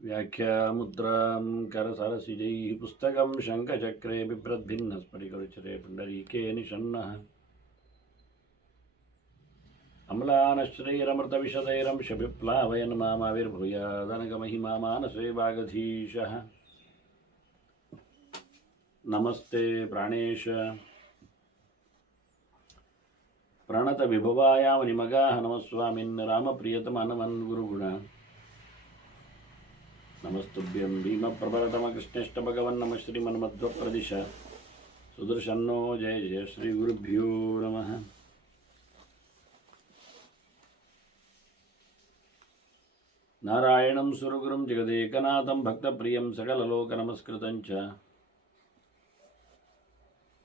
व्याख्यामुद्रां करसरसिजैः पुस्तकं शङ्खचक्रे बिभ्रद्भिन्नस्फटिकरुचिरे पुण्डरीके निषण्णः अम्लानश्रीरमृतविशदैरंशभिप्लावयन् मामाविर्भूयादनगमहिमा मानसे वागधीशः नमस्ते प्राणेश प्रणतविभवायामनिमगाः नमस्वामिन् रामप्रियतमनमन् गुरुगुण नमस्तुभ्यं भीमप्रबलतमकृष्णेष्टभगवन् नमः श्रीमन्मध्वप्रदिश सुदर्शन्नो जय जय श्रीगुरुभ्यो नमः। नारायणं सुरगुरुं जगदेकनाथं भक्तप्रियं सकललोकनमस्कृतं च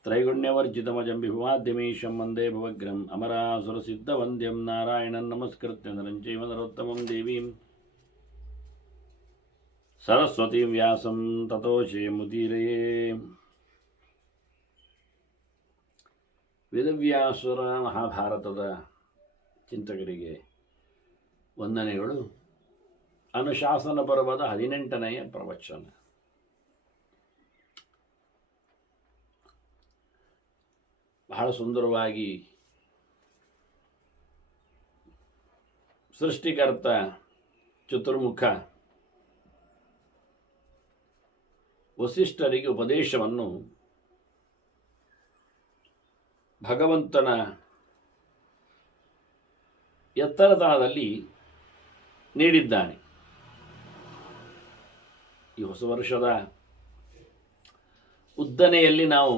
त्रैगुण्यवर्जितमजं विभुमाद्यमीशं वन्दे भवग्रम् अमरासुरसिद्धवन्द्यं नारायणं नमस्कृत्य नरं चैव नरोत्तमं देवीं सरस्वतीं व्यासं ततो जयमुदीरये। ವೇದವ್ಯಾಸರ ಮಹಾಭಾರತದ ಚಿಂತಕರಿಗೆ ವಂದನೆಗಳು. ಅನುಶಾಸನ ಪರ್ವದ 18ನೆಯ ಪ್ರವಚನ. ಬಹಳ ಸುಂದರವಾಗಿ ಸೃಷ್ಟಿಕರ್ತ ಚತುರ್ಮುಖ ವಸಿಷ್ಠರಿಗೆ ಉಪದೇಶವನ್ನು ಭಗವಂತನ ಎತ್ತರತನದಲ್ಲಿ ನೀಡಿದ್ದಾನೆ. ಈ ಹೊಸ ವರ್ಷದ ಉದ್ದನೆಯಲ್ಲಿ ನಾವು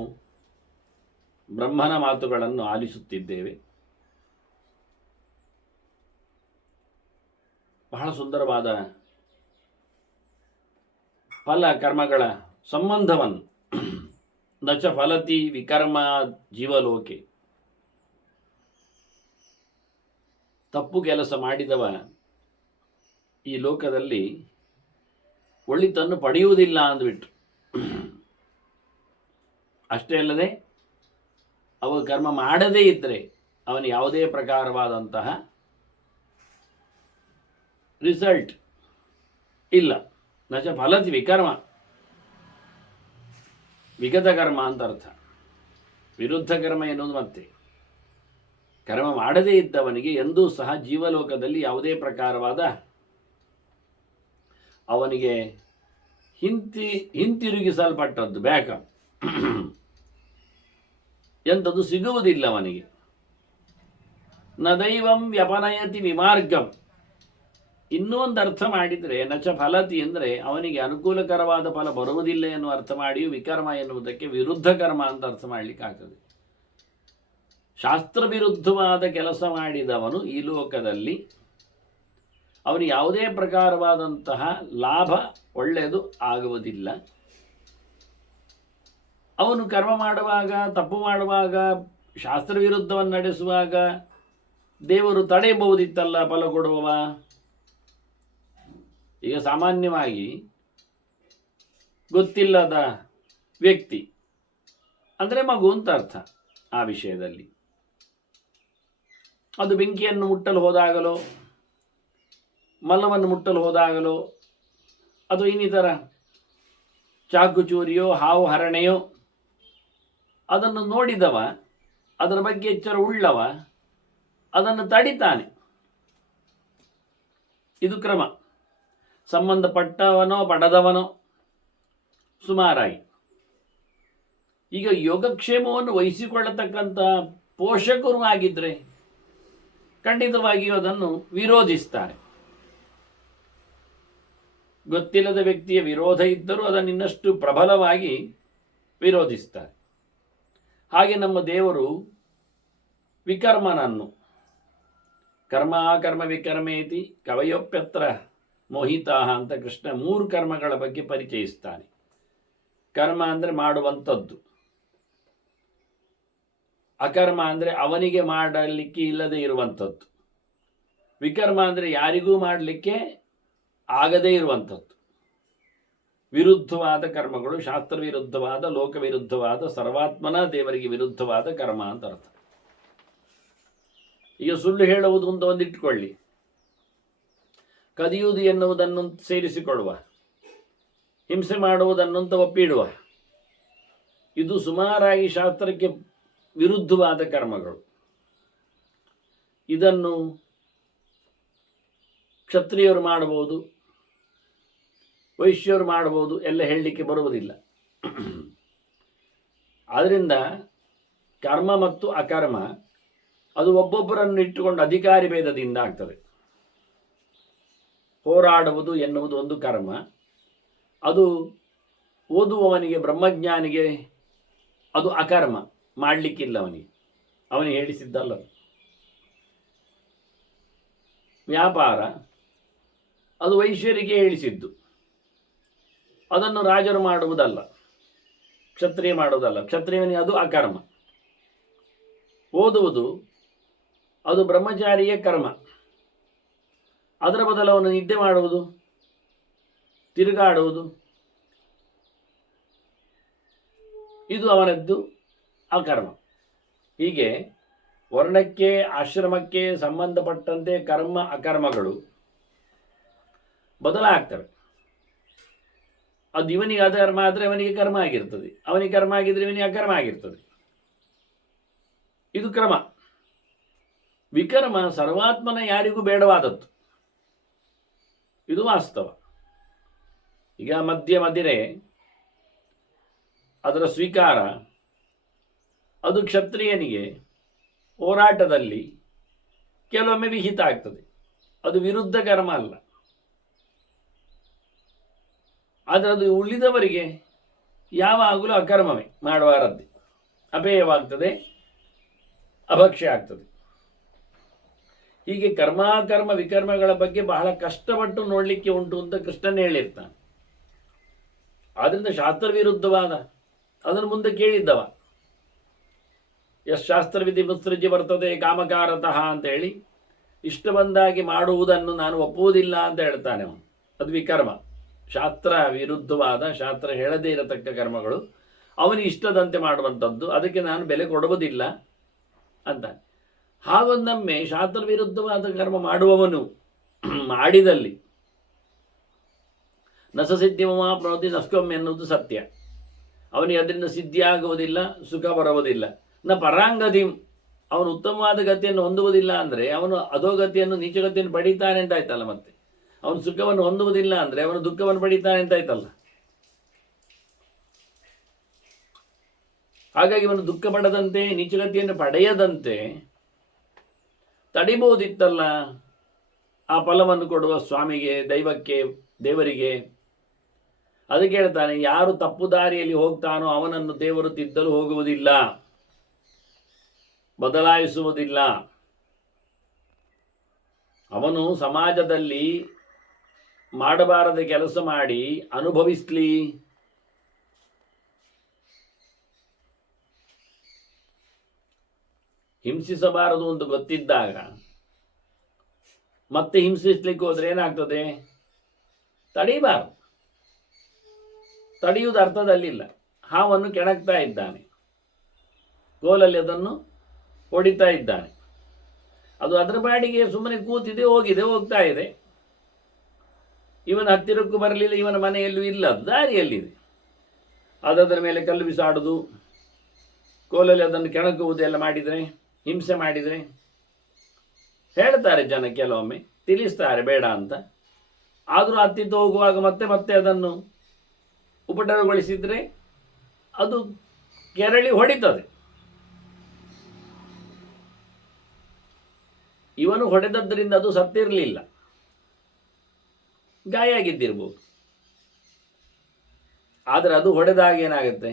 ಬ್ರಹ್ಮನ ಮಾತುಗಳನ್ನು ಆಲಿಸುತ್ತಿದ್ದೇವೆ. ಬಹಳ ಸುಂದರವಾದ ಫಲ ಕರ್ಮಗಳ ಸಂಬಂಧವನ್ನು ನಚ ಫಲತಿ ವಿಕರ್ಮ ಜೀವಲೋಕೆ. ತಪ್ಪು ಕೆಲಸ ಮಾಡಿದವ ಈ ಲೋಕದಲ್ಲಿ ಒಳಿತನ್ನು ಪಡೆಯುವುದಿಲ್ಲ ಅಂದ್ಬಿಟ್ಟು, ಅಷ್ಟೇ ಅಲ್ಲದೆ ಅವ ಕರ್ಮ ಮಾಡದೇ ಇದ್ದರೆ ಅವನು ಯಾವುದೇ ಪ್ರಕಾರವಾದಂತಹ ರಿಸಲ್ಟ್ ಇಲ್ಲ. ನಚ ಫಲತಿ ವಿಕರ್ಮ, ವಿಗತ ಕರ್ಮ ಅಂತ ಅರ್ಥ. ವಿರುದ್ಧ ಕರ್ಮ ಎನ್ನುವುದು ಮತ್ತೆ ಕರ್ಮ ಮಾಡದೇ ಇದ್ದವನಿಗೆ ಎಂದೂ ಸಹ ಜೀವಲೋಕದಲ್ಲಿ ಯಾವುದೇ ಪ್ರಕಾರವಾದ ಅವನಿಗೆ ಹಿಂತಿರುಗಿಸಲ್ಪಟ್ಟದ್ದು ಬ್ಯಾಕ ಎಂಥದ್ದು ಸಿಗುವುದಿಲ್ಲ ಅವನಿಗೆ. ನ ದೈವಂ ವ್ಯಪನಯತಿ ವಿಮಾರ್ಗಂ. ಇನ್ನೂ ಒಂದು ಅರ್ಥ ಮಾಡಿದರೆ ನಚ ಫಲತಿ ಅಂದರೆ ಅವನಿಗೆ ಅನುಕೂಲಕರವಾದ ಫಲ ಬರುವುದಿಲ್ಲ ಎನ್ನುವ ಅರ್ಥ ಮಾಡಿಯೂ ವಿಕರ್ಮ ಎನ್ನುವುದಕ್ಕೆ ವಿರುದ್ಧ ಕರ್ಮ ಅಂತ ಅರ್ಥ ಮಾಡಲಿಕ್ಕಾಗ್ತದೆ. ಶಾಸ್ತ್ರ ವಿರುದ್ಧವಾದ ಕೆಲಸ ಮಾಡಿದವನು ಈ ಲೋಕದಲ್ಲಿ ಅವನಿಗೆ ಯಾವುದೇ ಪ್ರಕಾರವಾದಂತಹ ಲಾಭ ಒಳ್ಳೆಯದು ಆಗುವುದಿಲ್ಲ. ಅವನು ಕರ್ಮ ಮಾಡುವಾಗ, ತಪ್ಪು ಮಾಡುವಾಗ, ಶಾಸ್ತ್ರ ವಿರುದ್ಧವನ್ನು ನಡೆಸುವಾಗ ದೇವರು ತಡೆಯಬಹುದಿತ್ತಲ್ಲ ಫಲ ಕೊಡುವವ. ಈಗ ಸಾಮಾನ್ಯವಾಗಿ ಗೊತ್ತಿಲ್ಲದ ವ್ಯಕ್ತಿ ಅಂದರೆ ಮಗು ಅಂತ ಅರ್ಥ. ಆ ವಿಷಯದಲ್ಲಿ ಅದು ಬೆಂಕಿಯನ್ನು ಮುಟ್ಟಲು ಹೋದಾಗಲೋ, ಮಲ್ಲವನ್ನು ಮುಟ್ಟಲು ಹೋದಾಗಲೋ, ಅಥವಾ ಇನ್ನಿತರ ಚಾಕುಚೂರಿಯೋ ಹಾವು ಹರಣೆಯೋ ಅದನ್ನು ನೋಡಿದವ, ಅದರ ಬಗ್ಗೆ ಎಚ್ಚರ ಉಳ್ಳವ ಅದನ್ನು ತಡಿತಾನೆ. ಇದು ಕ್ರಮ. ಸಂಬಂಧಪಟ್ಟವನೋ ಪಡೆದವನೋ ಸುಮಾರಾಗಿ. ಈಗ ಯೋಗಕ್ಷೇಮವನ್ನು ವಹಿಸಿಕೊಳ್ಳತಕ್ಕಂಥ ಪೋಷಕರು ಆಗಿದ್ದರೆ ಖಂಡಿತವಾಗಿಯೂ ಅದನ್ನು ವಿರೋಧಿಸ್ತಾರೆ. ಗೊತ್ತಿಲ್ಲದ ವ್ಯಕ್ತಿಯ ವಿರೋಧ ಇದ್ದರೂ ಅದನ್ನು ಇನ್ನಷ್ಟು ಪ್ರಬಲವಾಗಿ ವಿರೋಧಿಸ್ತಾರೆ. ಹಾಗೆ ನಮ್ಮ ದೇವರು ವಿಕರ್ಮನನ್ನು ಕರ್ಮ ವಿಕರ್ಮೇತಿ ಕವಯೋಪ್ಯತ್ರ ಮೋಹಿತಾ ಅಂತ ಕೃಷ್ಣ 3 ಕರ್ಮಗಳ ಬಗ್ಗೆ ಪರಿಚಯಿಸ್ತಾನೆ. ಕರ್ಮ ಅಂದರೆ ಮಾಡುವಂಥದ್ದು, ಅಕರ್ಮ ಅಂದರೆ ಅವನಿಗೆ ಮಾಡಲಿಕ್ಕೆ ಇಲ್ಲದೆ ಇರುವಂಥದ್ದು, ವಿಕರ್ಮ ಅಂದರೆ ಯಾರಿಗೂ ಮಾಡಲಿಕ್ಕೆ ಆಗದೇ ಇರುವಂಥದ್ದು. ವಿರುದ್ಧವಾದ ಕರ್ಮಗಳು, ಶಾಸ್ತ್ರ ವಿರುದ್ಧವಾದ, ಲೋಕ ವಿರುದ್ಧವಾದ, ಸರ್ವಾತ್ಮನ ದೇವರಿಗೆ ವಿರುದ್ಧವಾದ ಕರ್ಮ ಅಂತ ಅರ್ಥ. ಈಗ ಸುಳ್ಳು ಹೇಳುವುದು ಅಂತ ಒಂದಿಟ್ಕೊಳ್ಳಿ, ಕದಿಯುವುದು ಎನ್ನುವುದನ್ನು ಸೇರಿಸಿಕೊಳ್ಳುವ, ಹಿಂಸೆ ಮಾಡುವುದನ್ನಂತ ಒಪ್ಪಿಡುವ. ಇದು ಸುಮಾರಾಗಿ ಶಾಸ್ತ್ರಕ್ಕೆ ವಿರುದ್ಧವಾದ ಕರ್ಮಗಳು. ಇದನ್ನು ಕ್ಷತ್ರಿಯರು ಮಾಡಬಹುದು, ವೈಶ್ಯರು ಮಾಡಬಹುದು, ಎಲ್ಲ ಹೇಳಲಿಕ್ಕೆ ಬರುವುದಿಲ್ಲ. ಆದ್ದರಿಂದ ಕರ್ಮ ಮತ್ತು ಅಕರ್ಮ ಅದು ಒಬ್ಬೊಬ್ಬರನ್ನು ಇಟ್ಟುಕೊಂಡು ಅಧಿಕಾರಿ ಭೇದದಿಂದ ಆಗ್ತದೆ. ಹೋರಾಡುವುದು ಎನ್ನುವುದು ಒಂದು ಕರ್ಮ, ಅದು ಓದುವವನಿಗೆ ಬ್ರಹ್ಮಜ್ಞಾನಿಗೆ ಅದು ಅಕರ್ಮ, ಮಾಡಲಿಕ್ಕಿಲ್ಲ ಅವನಿಗೆ ಹೇಳಿಸಿದ್ದಲ್ಲ. ವ್ಯಾಪಾರ ಅದು ವೈಶ್ಯರಿಗೆ ಹೇಳಿಸಿದ್ದು, ಅದನ್ನು ರಾಜರು ಮಾಡುವುದಲ್ಲ, ಕ್ಷತ್ರಿಯ ಮಾಡುವುದಲ್ಲ, ಕ್ಷತ್ರಿಯನಿಗೆ ಅದು ಅಕರ್ಮ. ಓದುವುದು ಅದು ಬ್ರಹ್ಮಚಾರಿಯ ಕರ್ಮ, ಅದರ ಬದಲು ಅವನು ನಿದ್ದೆ ಮಾಡುವುದು, ತಿರುಗಾಡುವುದು, ಇದು ಅವನದ್ದು ಅಕರ್ಮ. ಹೀಗೆ ವರ್ಣಕ್ಕೆ ಆಶ್ರಮಕ್ಕೆ ಸಂಬಂಧಪಟ್ಟಂತೆ ಕರ್ಮ ಅಕರ್ಮಗಳು ಬದಲಾಗ್ತವೆ. ಅದು ಇವನಿಗೆ ಅಧರ್ಮ ಆದರೆ ಅವನಿಗೆ ಕರ್ಮ ಆಗಿರ್ತದೆ, ಅವನಿಗೆ ಕರ್ಮ ಆಗಿದ್ರೆ ಇವನಿಗೆ ಅಕರ್ಮ ಆಗಿರ್ತದೆ. ಇದು ಕ್ರಮ. ವಿಕರ್ಮ ಸರ್ವಾತ್ಮನ ಯಾರಿಗೂ ಬೇಡವಾದದ್ದು, ಇದು ವಾಸ್ತವ. ಈಗ ಮದಿರೆ ಅದರ ಸ್ವೀಕಾರ ಅದು ಕ್ಷತ್ರಿಯನಿಗೆ ಹೋರಾಟದಲ್ಲಿ ಕೆಲವೊಮ್ಮೆ ವಿಹಿತ ಆಗ್ತದೆ, ಅದು ವಿರುದ್ಧ ಕರ್ಮ ಅಲ್ಲ. ಆದರೆ ಅದು ಉಳಿದವರಿಗೆ ಯಾವಾಗಲೂ ಅಕರ್ಮವೇ, ಮಾಡಬಾರದ್ದೇ, ಅಪೇಯವಾಗ್ತದೆ, ಅಭಕ್ಷ್ಯ ಆಗ್ತದೆ. ಹೀಗೆ ಕರ್ಮಾಕರ್ಮ ವಿಕರ್ಮಗಳ ಬಗ್ಗೆ ಬಹಳ ಕಷ್ಟಪಟ್ಟು ನೋಡಲಿಕ್ಕೆ ಉಂಟು ಅಂತ ಕೃಷ್ಣನ್ ಹೇಳಿರ್ತಾನೆ. ಆದ್ದರಿಂದ ಶಾಸ್ತ್ರ ವಿರುದ್ಧವಾದ ಅದನ್ನು ಮುಂದೆ ಕೇಳಿದ್ದವ, ಶಾಸ್ತ್ರವಿಧಿ ಮುತ್ಸೃಜ್ಯ ಬರ್ತದೆ ಕಾಮಕಾರತಃ ಅಂತ ಹೇಳಿ ಇಷ್ಟ ಬಂದಾಗಿ ಮಾಡುವುದನ್ನು ನಾನು ಒಪ್ಪುವುದಿಲ್ಲ ಅಂತ ಹೇಳ್ತಾನೆ ಅವನು. ಅದು ವಿಕರ್ಮ, ಶಾಸ್ತ್ರ ವಿರುದ್ಧವಾದ, ಶಾಸ್ತ್ರ ಹೇಳದೇ ಇರತಕ್ಕ ಕರ್ಮಗಳು ಅವನಿಗೆ ಇಷ್ಟದಂತೆ ಮಾಡುವಂಥದ್ದು, ಅದಕ್ಕೆ ನಾನು ಬೆಲೆ ಕೊಡುವುದಿಲ್ಲ ಅಂತ. ಹಾಗೊಂದೊಮ್ಮೆ ಶಾಸ್ತ್ರ ವಿರುದ್ಧವಾದ ಕರ್ಮ ಮಾಡುವವನು ಮಾಡಿದಲ್ಲಿ ನಸಸಿದ್ಧಿಮ ಪ್ರವೃತ್ತಿ ನಸ್ಕೊಮ್ಮೆ ಎನ್ನುವುದು ಸತ್ಯ. ಅವನಿಗೆ ಅದರಿಂದ ಸಿದ್ಧಿಯಾಗುವುದಿಲ್ಲ, ಸುಖ ಬರುವುದಿಲ್ಲ. ಪರಾಂಗದಿಂ, ಅವನು ಉತ್ತಮವಾದ ಗತಿಯನ್ನು ಹೊಂದುವುದಿಲ್ಲ ಅಂದರೆ ಅವನು ಅಧೋಗತಿಯನ್ನು ನೀಚಗತಿಯನ್ನು ಪಡೀತಾನೆ ಅಂತ ಆಯ್ತಲ್ಲ. ಮತ್ತೆ ಅವನು ಸುಖವನ್ನು ಹೊಂದುವುದಿಲ್ಲ ಅಂದರೆ ಅವನು ದುಃಖವನ್ನು ಪಡೀತಾನೆ ಅಂತ ಆಯ್ತಲ್ಲ. ಹಾಗಾಗಿ ಅವನು ದುಃಖ ಪಡದಂತೆ, ನೀಚಗತಿಯನ್ನು ಪಡೆಯದಂತೆ ತಡಿಬಹುದಿತ್ತಲ್ಲ ಆ ಫಲವನ್ನು ಕೊಡುವ ಸ್ವಾಮಿಗೆ, ದೈವಕ್ಕೆ, ದೇವರಿಗೆ. ಅದಕ್ಕೆ ಹೇಳ್ತಾನೆ, ಯಾರು ತಪ್ಪು ದಾರಿಯಲ್ಲಿ ಹೋಗ್ತಾನೋ ಅವನನ್ನು ದೇವರು ತಿದ್ದಲು ಹೋಗುವುದಿಲ್ಲ, ಬದಲಾಯಿಸುವುದಿಲ್ಲ. ಅವನು ಸಮಾಜದಲ್ಲಿ ಮಾಡಬಾರದ ಕೆಲಸ ಮಾಡಿ ಅನುಭವಿಸ್ಲಿ. ಹಿಂಸಿಸಬಾರದು ಅಂತ ಗೊತ್ತಿದ್ದಾಗ ಮತ್ತೆ ಹಿಂಸಿಸ್ಲಿಕ್ಕೆ ಹೋದ್ರೆ ಏನಾಗ್ತದೆ? ತಡೀಬಾರದು. ತಡೆಯುವುದು ಅರ್ಥದಲ್ಲಿಲ್ಲ. ಹಾವನ್ನು ಕೆಣಕ್ತಾ ಇದ್ದಾನೆ, ಕೋಲಲ್ಲಿ ಅದನ್ನು ಹೊಡಿತಾ ಇದ್ದಾನೆ. ಅದು ಅದರ ಬಾಡಿಗೆ ಸುಮ್ಮನೆ ಕೂತಿದೆ, ಹೋಗಿದೆ, ಹೋಗ್ತಾ ಇದೆ. ಇವನ ಹತ್ತಿರಕ್ಕೂ ಬರಲಿಲ್ಲ, ಇವನ ಮನೆಯಲ್ಲೂ ಇಲ್ಲ, ಅದು ದಾರಿಯಲ್ಲಿದೆ. ಅದರ ಮೇಲೆ ಕಲ್ಲು ಬಿಸಾಡುವುದು, ಕೋಲಲ್ಲಿ ಅದನ್ನು ಕೆಣಕುವುದು ಎಲ್ಲ ಮಾಡಿದರೆ, ಹಿಂಸೆ ಮಾಡಿದರೆ ಹೇಳ್ತಾರೆ ಜನ, ಕೆಲವೊಮ್ಮೆ ತಿಳಿಸ್ತಾರೆ ಬೇಡ ಅಂತ. ಆದರೂ ಹತ್ತಿತ್ತು ಹೋಗುವಾಗ ಮತ್ತೆ ಮತ್ತೆ ಅದನ್ನು ಉಪಟಳಗೊಳಿಸಿದರೆ ಅದು ಕೆರಳಿ ಹೊಡಿತದೆ. ಇವನು ಹೊಡೆದದ್ದರಿಂದ ಅದು ಸತ್ತಿರಲಿಲ್ಲ, ಗಾಯ ಆಗಿದ್ದಿರ್ಬೋದು. ಆದರೆ ಅದು ಹೊಡೆದಾಗ ಏನಾಗುತ್ತೆ?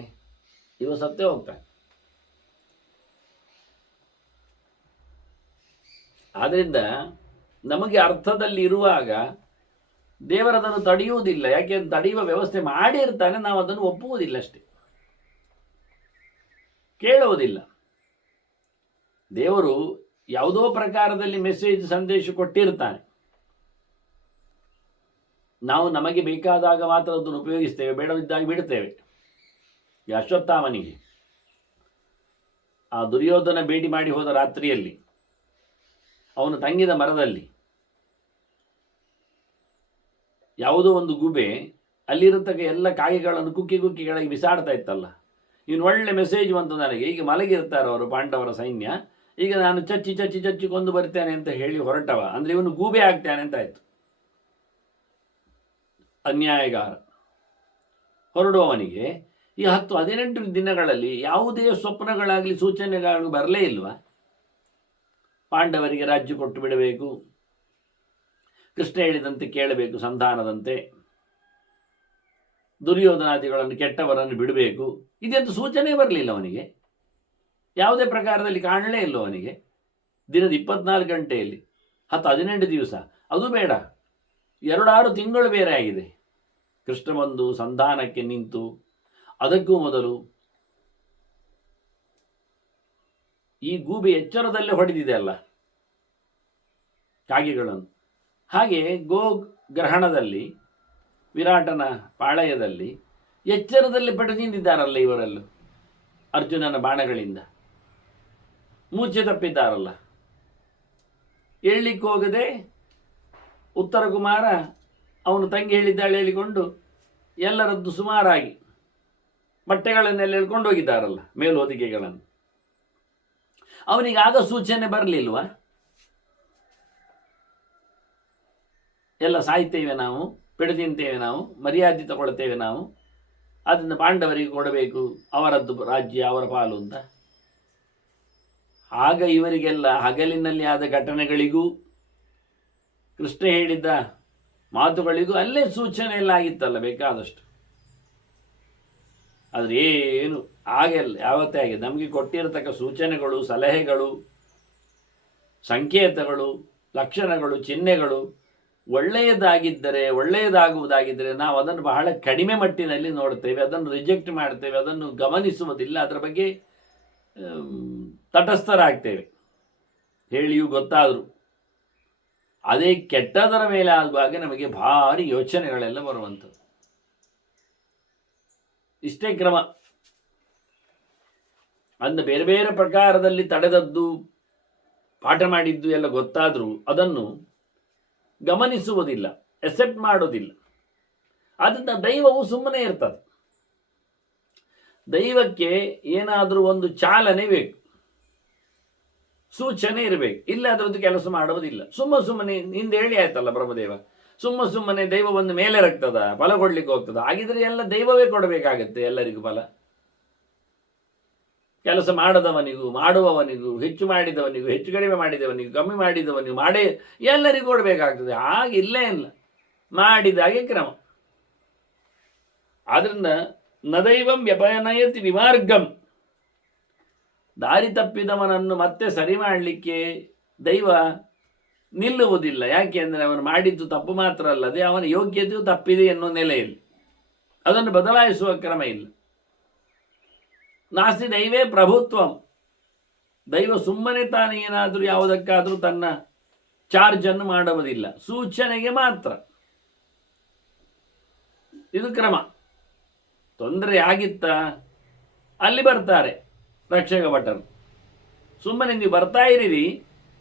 ಇವ ಸತ್ತೇ ಹೋಗ್ತಾನೆ. ಆದ್ದರಿಂದ ನಮಗೆ ಅರ್ಥದಲ್ಲಿ ಇರುವಾಗ ದೇವರದನ್ನು ತಡೆಯುವುದಿಲ್ಲ. ಯಾಕೆ ತಡೆಯುವ ವ್ಯವಸ್ಥೆ ಮಾಡಿರ್ತಾನೆ, ನಾವು ಅದನ್ನು ಒಪ್ಪುವುದಿಲ್ಲ ಅಷ್ಟೇ, ಕೇಳುವುದಿಲ್ಲ. ದೇವರು ಯಾವುದೋ ಪ್ರಕಾರದಲ್ಲಿ ಮೆಸೇಜ್, ಸಂದೇಶ ಕೊಟ್ಟಿರ್ತಾನೆ. ನಾವು ನಮಗೆ ಬೇಕಾದಾಗ ಮಾತ್ರ ಅದನ್ನು ಉಪಯೋಗಿಸ್ತೇವೆ, ಬೇಡವಿದ್ದಾಗ ಬಿಡ್ತೇವೆ. ಅಶ್ವತ್ಥಾಮನಿಗೆ ಆ ದುರ್ಯೋಧನ ಭೇಟಿ ಮಾಡಿ ಹೋದ ರಾತ್ರಿಯಲ್ಲಿ ಅವನು ತಂಗಿದ ಮರದಲ್ಲಿ ಯಾವುದೋ ಒಂದು ಗೂಬೆ ಅಲ್ಲಿರತಕ್ಕ ಎಲ್ಲ ಕಾಯಿಗಳನ್ನು ಕುಕ್ಕಿ ಕುಕ್ಕಿ ಕೆಳಗೆ ಬಿಸಾಡ್ತಾ ಇತ್ತಲ್ಲ. ಇನ್ನು ಒಳ್ಳೆ ಮೆಸೇಜ್ ಬಂತು ನನಗೆ, ಈಗ ಮಲಗಿರ್ತಾರೆ ಅವರು ಪಾಂಡವರ ಸೈನ್ಯ, ಈಗ ನಾನು ಚಚ್ಚಿ ಚಚ್ಚಿ ಚಚ್ಚಿ ಕೊಂದು ಬರ್ತೇನೆ ಅಂತ ಹೇಳಿ ಹೊರಟವ, ಅಂದರೆ ಇವನು ಗೂಬೆ ಆಗ್ತಾನೆ ಅಂತ ಆಯಿತು. ಅನ್ಯಾಯಗಾರ ಹೊರಡುವವನಿಗೆ ಈ 10-18 ದಿನಗಳಲ್ಲಿ ಯಾವುದೇ ಸ್ವಪ್ನಗಳಾಗಲಿ ಸೂಚನೆಗಳು ಬರಲೇ ಇಲ್ವಾ? ಪಾಂಡವರಿಗೆ ರಾಜ್ಯ ಕೊಟ್ಟು ಬಿಡಬೇಕು, ಕೃಷ್ಣ ಹೇಳಿದಂತೆ ಕೇಳಬೇಕು ಸಂಧಾನದಂತೆ, ದುರ್ಯೋಧನಾದಿಗಳನ್ನು ಕೆಟ್ಟವರನ್ನು ಬಿಡಬೇಕು, ಇದೆಂತ ಸೂಚನೆ ಬರಲಿಲ್ಲ ಅವನಿಗೆ. ಯಾವುದೇ ಪ್ರಕಾರದಲ್ಲಿ ಕಾಣಲೇ ಇಲ್ಲ ಅವನಿಗೆ. ದಿನದ 24 ಗಂಟೆಯಲ್ಲಿ 10-18 ದಿವಸ, ಅದು ಬೇಡ, 2-6 ತಿಂಗಳು ಬೇರೆ ಆಗಿದೆ. ಕೃಷ್ಣ ಬಂದು ಸಂಧಾನಕ್ಕೆ ನಿಂತು ಅದಕ್ಕೂ ಮೊದಲು ಈ ಗೂಬೆ ಎಚ್ಚರದಲ್ಲೇ ಹೊಡೆದಿದೆ ಅಲ್ಲ ಕಾಗೆಗಳನ್ನು. ಹಾಗೆ ಗೋ ಗ್ರಹಣದಲ್ಲಿ ವಿರಾಟನ ಪಾಳಯದಲ್ಲಿ ಎಚ್ಚರದಲ್ಲಿ ಪಡೆದಿಂದಿದ್ದಾರಲ್ಲ ಇವರೆಲ್ಲ ಅರ್ಜುನನ ಬಾಣಗಳಿಂದ ಮೂರ್ಛೆ ತಪ್ಪಿದ್ದಾರಲ್ಲ. ಹೇಳಲಿಕ್ಕೆ ಹೋಗದೆ ಉತ್ತರ ಕುಮಾರ ಅವನು ತಂಗಿ ಹೇಳಿದ್ದಾಳೆ ಹೇಳಿಕೊಂಡು ಎಲ್ಲರದ್ದು ಸುಮಾರಾಗಿ ಬಟ್ಟೆಗಳನ್ನೆಲ್ಲ ಹೇಳ್ಕೊಂಡು ಹೋಗಿದ್ದಾರಲ್ಲ, ಮೇಲ್ಹೊದಿಕೆಗಳನ್ನು. ಅವನಿಗೆ ಆಗ ಸೂಚನೆ ಬರಲಿಲ್ವಾ? ಎಲ್ಲ ಸಾಯ್ತೇವೆ ನಾವು, ತಿಂತೇವೆ ನಾವು, ಮರ್ಯಾದೆ ತಗೊಳ್ತೇವೆ ನಾವು, ಅದನ್ನು ಪಾಂಡವರಿಗೆ ಕೊಡಬೇಕು, ಅವರದ್ದು ರಾಜ್ಯ ಅವರ ಪಾಲು ಅಂತ. ಆಗ ಇವರಿಗೆಲ್ಲ ಹಗಲಿನಲ್ಲಿ ಆದ ಘಟನೆಗಳಿಗೂ ಕೃಷ್ಣ ಹೇಳಿದ್ದ ಮಾತುಗಳಿಗೂ ಅಲ್ಲೇ ಸೂಚನೆ ಎಲ್ಲ ಆಗಿತ್ತಲ್ಲ ಬೇಕಾದಷ್ಟು. ಆದರೆ ಏನು ಆಗೆಲ್ಲ ಯಾವತ್ತೇ ಆಗಿದೆ. ನಮಗೆ ಕೊಟ್ಟಿರತಕ್ಕ ಸೂಚನೆಗಳು, ಸಲಹೆಗಳು, ಸಂಕೇತಗಳು, ಲಕ್ಷಣಗಳು, ಚಿಹ್ನೆಗಳು ಒಳ್ಳೆಯದಾಗಿದ್ದರೆ, ಒಳ್ಳೆಯದಾಗುವುದಾಗಿದ್ದರೆ ನಾವು ಅದನ್ನು ಬಹಳ ಕಡಿಮೆ ಮಟ್ಟಿನಲ್ಲಿ ನೋಡ್ತೇವೆ, ಅದನ್ನು ರಿಜೆಕ್ಟ್ ಮಾಡ್ತೇವೆ, ಅದನ್ನು ಗಮನಿಸುವುದಿಲ್ಲ, ಅದರ ಬಗ್ಗೆ ತಟಸ್ಥರಾಗ್ತೇವೆ. ಹೇಳಿಯೂ ಗೊತ್ತಾದರೂ ಅದೇ ಕೆಟ್ಟದರ ಮೇಲೆ ಆಗುವಾಗ ನಮಗೆ ಭಾರಿ ಯೋಚನೆಗಳೆಲ್ಲ ಬರುವಂಥದ್ದು. ಇಷ್ಟೇ ಕ್ರಮ. ಅಂದ ಬೇರೆ ಬೇರೆ ಪ್ರಕಾರದಲ್ಲಿ ತಡೆದದ್ದು, ಪಾಠ ಮಾಡಿದ್ದು ಎಲ್ಲ ಗೊತ್ತಾದರೂ ಅದನ್ನು ಗಮನಿಸುವುದಿಲ್ಲ, ಎಕ್ಸೆಪ್ಟ್ ಮಾಡೋದಿಲ್ಲ. ಆದ್ದರಿಂದ ದೈವವು ಸುಮ್ಮನೆ ಇರ್ತದೆ. ದೈವಕ್ಕೆ ಏನಾದರೂ ಒಂದು ಚಾಲನೆ ಬೇಕು, ಸೂಚನೆ ಇರಬೇಕು, ಇಲ್ಲ ಅದರದ್ದು ಕೆಲಸ ಮಾಡುವುದಿಲ್ಲ. ಸುಮ್ಮನೆ ಹಿಂದೆ ಹೇಳಿ ಆಯ್ತಲ್ಲ ಬ್ರಹ್ಮದೇವ, ಸುಮ್ಮನೆ ದೈವವನ್ನು ಮೇಲೆ ರಕ್ತದ ಫಲ ಕೊಡ್ಲಿಕ್ಕೆ ಹೋಗ್ತದ. ಹಾಗಿದ್ರೆ ಎಲ್ಲ ದೈವವೇ ಕೊಡಬೇಕಾಗತ್ತೆ ಎಲ್ಲರಿಗೂ ಫಲ. ಕೆಲಸ ಮಾಡದವನಿಗೂ, ಮಾಡುವವನಿಗೂ, ಹೆಚ್ಚು ಮಾಡಿದವನಿಗೂ, ಹೆಚ್ಚು ಕಡಿಮೆ ಮಾಡಿದವನಿಗೂ, ಕಮ್ಮಿ ಮಾಡಿದವನಿಗೂ, ಮಾಡೇ ಎಲ್ಲರಿಗೂ ಕೊಡಬೇಕಾಗ್ತದೆ. ಹಾಗಿಲ್ಲೇ ಇಲ್ಲ, ಮಾಡಿದಾಗೆ ಕ್ರಮ. ಆದ್ರಿಂದ ನದೈವಂ ವ್ಯಪನಯತಿ ವಿಮಾರ್ಗಂ, ದಾರಿ ತಪ್ಪಿದವನನ್ನು ಮತ್ತೆ ಸರಿ ಮಾಡಲಿಕ್ಕೆ ದೈವ ನಿಲ್ಲುವುದಿಲ್ಲ. ಯಾಕೆ ಅಂದರೆ ಅವನು ಮಾಡಿದ್ದು ತಪ್ಪು ಮಾತ್ರ ಅಲ್ಲದೆ ಅವನ ಯೋಗ್ಯತೆಯು ತಪ್ಪಿದೆ ಎನ್ನುವ ನೆಲೆಯಲ್ಲಿ ಅದನ್ನು ಬದಲಾಯಿಸುವ ಕ್ರಮ ಇಲ್ಲ. ನಾಸ್ತಿ ದೈವೇ ಪ್ರಭುತ್ವಂ, ದೈವ ಸುಮ್ಮನೆ ತಾನು ಏನಾದರೂ ಯಾವುದಕ್ಕಾದರೂ ತನ್ನ ಚಾರ್ಜನ್ನು ಮಾಡುವುದಿಲ್ಲ, ಸೂಚನೆಗೆ ಮಾತ್ರ. ಇದು ಕ್ರಮ. ತೊಂದರೆ ಆಗಿತ್ತ ಅಲ್ಲಿ ಬರ್ತಾರೆ ರಕ್ಷಕ ಭಟರು. ಸುಮ್ಮನೆ ನೀವು ಬರ್ತಾ ಇರಿರಿ,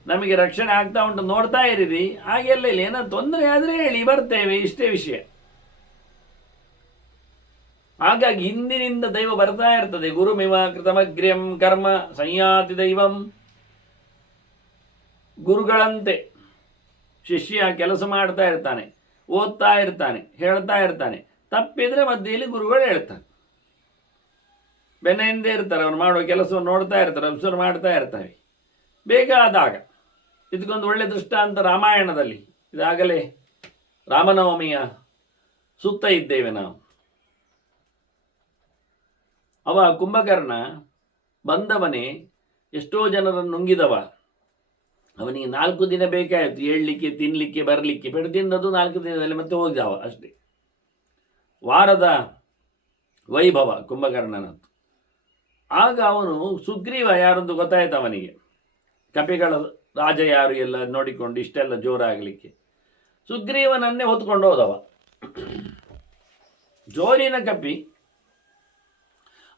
ನಮಗೆ ರಕ್ಷಣೆ ಆಗ್ತಾ ಉಂಟು ನೋಡ್ತಾ ಇರಿರಿ, ಹಾಗೆಲ್ಲ ಇಲ್ಲ. ಏನೋ ತೊಂದರೆ ಆದರೆ ಹೇಳಿ ಬರ್ತೇವೆ, ಇಷ್ಟೇ ವಿಷಯ. ಹಾಗಾಗಿ ಹಿಂದಿನಿಂದ ದೈವ ಬರ್ತಾ ಇರ್ತದೆ. ಗುರುಮಿವ ಕೃತಮಗ್ರ್ಯಂ ಕರ್ಮ ಸಂಯಾತಿ ದೈವಂ. ಗುರುಗಳಂತೆ ಶಿಷ್ಯ ಕೆಲಸ ಮಾಡ್ತಾ ಇರ್ತಾನೆ, ಓದ್ತಾ ಇರ್ತಾನೆ, ಹೇಳ್ತಾ ಇರ್ತಾನೆ. ತಪ್ಪಿದ್ರೆ ಮಧ್ಯೆಯಲ್ಲಿ ಗುರುಗಳು ಹೇಳ್ತಾನೆ. ಬೆನ್ನೆಂದೇ ಇರ್ತಾರೆ, ಅವನು ಮಾಡುವ ಕೆಲಸವನ್ನು ನೋಡ್ತಾ ಇರ್ತಾರೆ, ಅಬ್ಸರ್ವ್ ಮಾಡ್ತಾ ಇರ್ತಾರೆ. ಬೇಕಾದಾಗ ಇದಕ್ಕೊಂದು ಒಳ್ಳೆ ದೃಷ್ಟಾಂತ ರಾಮಾಯಣದಲ್ಲಿ. ಇದಾಗಲೇ ರಾಮನವಮಿಯ ಸುತ್ತ ಇದ್ದೇವೆ ನಾವು. ಅವ ಕುಂಭಕರ್ಣ ಬಂದವನೇ ಎಷ್ಟೋ ಜನರನ್ನು ನುಂಗಿದವ. ಅವನಿಗೆ 4 ದಿನ ಬೇಕಾಯಿತು ಏಳಲಿಕ್ಕೆ, ತಿನ್ನಲಿಕ್ಕೆ, ಬರಲಿಕ್ಕೆ. ತಿಂದದ್ದು 4 ದಿನದಲ್ಲಿ ಮತ್ತೆ ಹೋಗಿದವ ಅಷ್ಟೇ. ವಾರದ ವೈಭವ ಕುಂಭಕರ್ಣನದ್ದು. ಆಗ ಅವನು ಸುಗ್ರೀವ ಯಾರೊಂದು ಗೊತ್ತಾಯ್ತು ಅವನಿಗೆ. ಕಪಿಗಳ ರಾಜ ಯಾರು ಎಲ್ಲ ನೋಡಿಕೊಂಡು ಇಷ್ಟೆಲ್ಲ ಜೋರಾಗಲಿಕ್ಕೆ ಸುಗ್ರೀವನನ್ನೇ ಹೊತ್ಕೊಂಡು ಹೋದವ. ಜೋರಿನ ಕಪಿ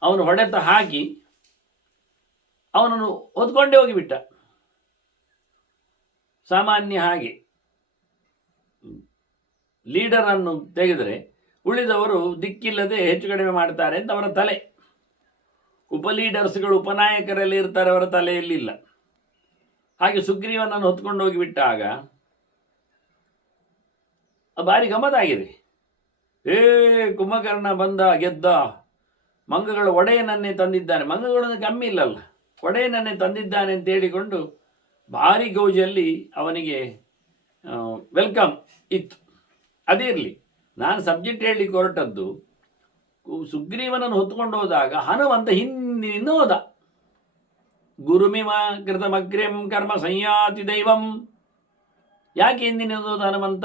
ಅವನು ಹೊಡೆತ ಹಾಕಿ ಅವನನ್ನು ಹೊತ್ಕೊಂಡೇ ಹೋಗಿಬಿಟ್ಟ. ಸಾಮಾನ್ಯ ಹಾಗೆ ಲೀಡರನ್ನು ತೆಗೆದರೆ ಉಳಿದವರು ದಿಕ್ಕಿಲ್ಲದೆ ಹೆಚ್ಚು ಕಡಿಮೆ ಮಾಡ್ತಾರೆ ಅಂತ ಅವರ ತಲೆ. ಉಪಲೀಡರ್ಸ್ಗಳು ಉಪನಾಯಕರಲ್ಲಿ ಇರ್ತಾರೆ, ಅವರ ತಲೆಯಲ್ಲಿಲ್ಲ. ಹಾಗೆ ಸುಗ್ರೀವನನ್ನು ಹೊತ್ಕೊಂಡು ಹೋಗಿಬಿಟ್ಟಾಗ ಭಾರಿ ಗಮ್ಮತ್ತಾಗಿದೆ. ಕುಂಭಕರ್ಣ ಬಂದ, ಗೆದ್ದ, ಮಂಗಗಳ ಒಡೆಯನನ್ನೇ ತಂದಿದ್ದಾನೆ, ಮಂಗಗಳನ್ನು ಕಮ್ಮಿ ಇಲ್ಲಲ್ಲ, ಒಡೆಯನನ್ನೇ ತಂದಿದ್ದಾನೆ ಅಂತ ಹೇಳಿಕೊಂಡು ಭಾರಿ ಗೌಜಲ್ಲಿ ಅವನಿಗೆ ವೆಲ್ಕಮ್ ಇತ್ತು. ಅದೇ ಇರಲಿ, ನಾನು ಸಬ್ಜೆಕ್ಟ್ ಹೇಳಲಿಕ್ಕೆ ಹೊರಟದ್ದು, ಸುಗ್ರೀವನನ್ನು ಹೊತ್ಕೊಂಡು ಹೋದಾಗ ಹನುಮಂತ ಹಿಂದಿನಿಂದ ಹೋದ. ಗುರುಮಿಮ ಕೃತಮಗ್ರ್ಯಂ ಕರ್ಮ ಸಂಯಾತಿ ದೈವಂ. ಯಾಕೆ ಹಿಂದಿನಿಂದ ಹೋದ ಹನುಮಂತ?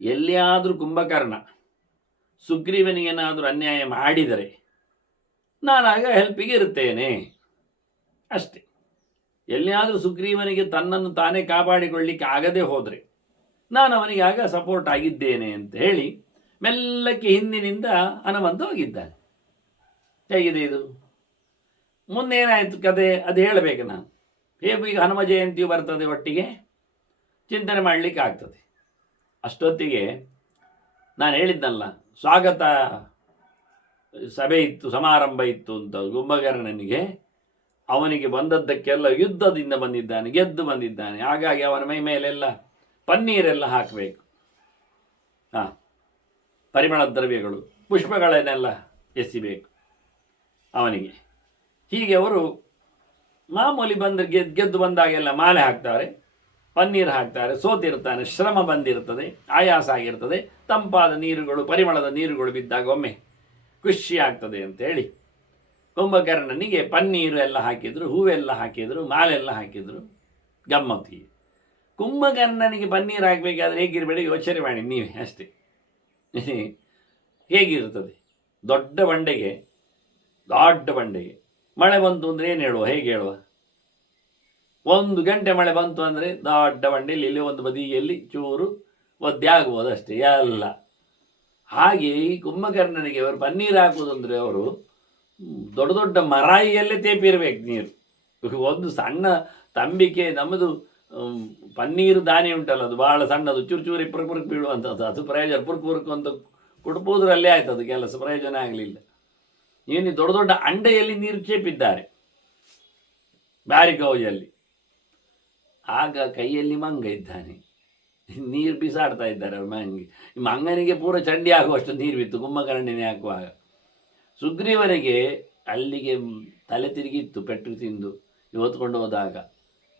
ಎಲ್ಲಿಯಾದರೂ ಕುಂಭಕರ್ಣ ಸುಗ್ರೀವನಿಗೇನಾದರೂ ಅನ್ಯಾಯ ಮಾಡಿದರೆ ನಾನಾಗ ಹೆಲ್ಪಿಗೆ ಇರುತ್ತೇನೆ ಅಷ್ಟೆ. ಎಲ್ಲಿಯಾದರೂ ಸುಗ್ರೀವನಿಗೆ ತನ್ನನ್ನು ತಾನೇ ಕಾಪಾಡಿಕೊಳ್ಳಿಕ್ಕೆ ಆಗದೆ ಹೋದರೆ ನಾನು ಅವನಿಗೆ ಆಗ ಸಪೋರ್ಟ್ ಆಗಿದ್ದೇನೆ ಅಂತ ಹೇಳಿ ಮೆಲ್ಲಕ್ಕೆ ಹಿಂದಿನಿಂದ ಹನುಮಂತ ಹೋಗಿದ್ದಾನೆ. ಹೇಗಿದೆ ಇದು? ಮುಂದೇನಾಯಿತು ಕತೆ ಅದು ಹೇಳಬೇಕು ನಾನು. ಹೇಗೂ ಈಗ ಹನುಮ ಜಯಂತಿಯು ಬರ್ತದೆ, ಒಟ್ಟಿಗೆ ಚಿಂತನೆ ಮಾಡಲಿಕ್ಕೆ ಆಗ್ತದೆ. ಅಷ್ಟೊತ್ತಿಗೆ ನಾನು ಹೇಳಿದ್ನಲ್ಲ, ಸ್ವಾಗತ ಸಭೆ ಇತ್ತು, ಸಮಾರಂಭ ಇತ್ತು ಅಂತ. ಕುಂಭಕರ್ಣನಿಗೆ ಅವನಿಗೆ ಬಂದದ್ದಕ್ಕೆಲ್ಲ ಯುದ್ಧದಿಂದ ಬಂದಿದ್ದಾನೆ, ಗೆದ್ದು ಬಂದಿದ್ದಾನೆ. ಹಾಗಾಗಿ ಅವನ ಮೈ ಮೇಲೆಲ್ಲ ಪನ್ನೀರೆಲ್ಲ ಹಾಕಬೇಕು, ಪರಿಮಳ ದ್ರವ್ಯಗಳು, ಪುಷ್ಪಗಳನ್ನೆಲ್ಲ ಎಸಿಬೇಕು ಅವನಿಗೆ. ಹೀಗೆ ಅವರು ಮಾಮೂಲಿ ಗೆದ್ದು ಬಂದಾಗೆಲ್ಲ ಮಾಲೆ ಹಾಕ್ತಾರೆ, ಪನ್ನೀರು ಹಾಕ್ತಾರೆ. ಸೋತಿರ್ತಾನೆ, ಶ್ರಮ ಬಂದಿರ್ತದೆ, ಆಯಾಸ ಆಗಿರ್ತದೆ, ತಂಪಾದ ನೀರುಗಳು, ಪರಿಮಳದ ನೀರುಗಳು ಬಿದ್ದಾಗ ಒಮ್ಮೆ ಖುಷಿ ಆಗ್ತದೆ ಅಂತೇಳಿ ಕುಂಭಕರ್ಣನಿಗೆ ಪನ್ನೀರು ಎಲ್ಲ ಹಾಕಿದ್ರು, ಹೂವೆಲ್ಲ ಹಾಕಿದ್ರು, ಮಾಲೆಲ್ಲ ಹಾಕಿದ್ರು. ಗಮ್ಮತ್ತಿಗೆ ಕುಂಭಕರ್ಣನಿಗೆ ಪನ್ನೀರು ಹಾಕಬೇಕಾದ್ರೆ ಹೇಗಿರಬೇಡಿ ಯೋಚನೆ ಮಾಡಿ ನೀವೇ ಅಷ್ಟೇ. ಹೇಗಿರ್ತದೆ? ದೊಡ್ಡ ಬಂಡೆಗೆ ಮಳೆ ಬಂತು ಅಂದರೆ ಏನು ಹೇಳುವ, ಹೇಗೆ ಹೇಳುವ? 1 ಗಂಟೆ ಮಳೆ ಬಂತು ಅಂದರೆ ದೊಡ್ಡ ಬಂಡೆಯಲ್ಲಿ ಇಲ್ಲಿ ಒಂದು ಬದಿಯಲ್ಲಿ ಚೂರು ಒದ್ದೆ ಆಗ್ಬೋದು ಅಷ್ಟೇ ಎಲ್ಲ. ಹಾಗೆ ಈ ಕುಂಭಕರ್ಣನಿಗೆ ಅವರು ಪನ್ನೀರು ಹಾಕುವುದು ಅಂದರೆ ಅವರು ದೊಡ್ಡ ದೊಡ್ಡ ಮರಾಯಿಯಲ್ಲೇ ತೇಪಿರ್ಬೇಕು ನೀರು. ಒಂದು ಸಣ್ಣ ತಂಬಿಕೆ, ನಮ್ಮದು ಪನ್ನೀರು ದಾನಿ ಉಂಟಲ್ಲ, ಅದು ಭಾಳ ಸಣ್ಣದು, ಚೂರು ಪುರುಕು ಬೀಳುವಂಥದ್ದು. ಅದು ಪ್ರಯೋಜನ ಪುರುಕು ಅಂತ ಕುಡ್ಬೋದ್ರಲ್ಲೇ ಆಯ್ತು, ಅದು ಕೆಲಸ ಪ್ರಯೋಜನ ಆಗಲಿಲ್ಲ. ಏನು ದೊಡ್ಡ ದೊಡ್ಡ ಅಂಡೆಯಲ್ಲಿ ನೀರು ಚೇಪಿದ್ದಾರೆ ಬ್ಯಾರಿಗೌಜಲ್ಲಿ. ಆಗ ಕೈಯಲ್ಲಿ ಮಂಗ ಇದ್ದಾನೆ, ನೀರು ಬಿಸಾಡ್ತಾ ಇದ್ದಾರೆ ಅವ್ರ ಮಂಗನಿಗೆ ಪೂರ ಚಂಡಿ ಆಗುವಷ್ಟು ನೀರು ಬಿತ್ತು ಕುಂಭಕರ್ಣನೇ ಹಾಕುವಾಗ. ಸುಗ್ರೀವನಿಗೆ ಅಲ್ಲಿಗೆ ತಲೆ ತಿರುಗಿತ್ತು, ಪೆಟ್ಟು ತಿಂದು ಹೊತ್ಕೊಂಡು ಹೋದಾಗ.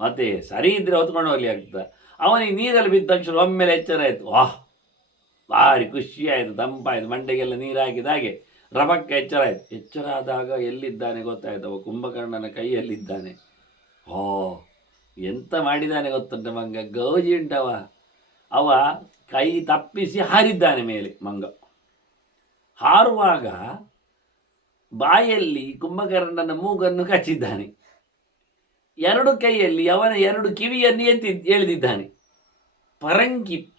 ಮತ್ತೆ ಸರಿ ಇದ್ರೆ ಹೊತ್ಕೊಂಡು ಹೋಗ್ಲಿ ಆಗ್ತದೆ. ಅವನಿಗೆ ನೀರಲ್ಲಿ ಬಿದ್ದ ತಕ್ಷಣ ಒಮ್ಮೆಲೆ ಎಚ್ಚರ ಆಯಿತು. ವಾಹ್, ಭಾರಿ ಖುಷಿ ಆಯಿತು, ತಂಪಾಯಿತು, ಮಂಡೆಗೆಲ್ಲ ನೀರು ಹಾಕಿದ ಹಾಗೆ ರಭಕ್ಕೆ ಎಚ್ಚರ ಆಯಿತು. ಎಚ್ಚರ ಆದಾಗ ಎಲ್ಲಿದ್ದಾನೆ ಗೊತ್ತಾಯ್ತು, ಅವ ಕುಂಭಕರ್ಣನ ಕೈಯಲ್ಲಿದ್ದಾನೆ. ಎಂತ ಮಾಡಿದ್ದಾನೆ ಗೊತ್ತುಂಟ ಮಂಗ, ಗೌಜಿ ಉಂಟವ. ಅವ ಕೈ ತಪ್ಪಿಸಿ ಹಾರಿದ್ದಾನೆ ಮೇಲೆ. ಮಂಗ ಹಾರುವಾಗ ಬಾಯಲ್ಲಿ ಕುಂಭಕರ್ಣನ ಮೂಗನ್ನು ಕಚ್ಚಿದ್ದಾನೆ, 2 ಕೈಯಲ್ಲಿ ಅವನ 2 ಕಿವಿಯನ್ನು ಎಳೆದಿದ್ದಾನೆ.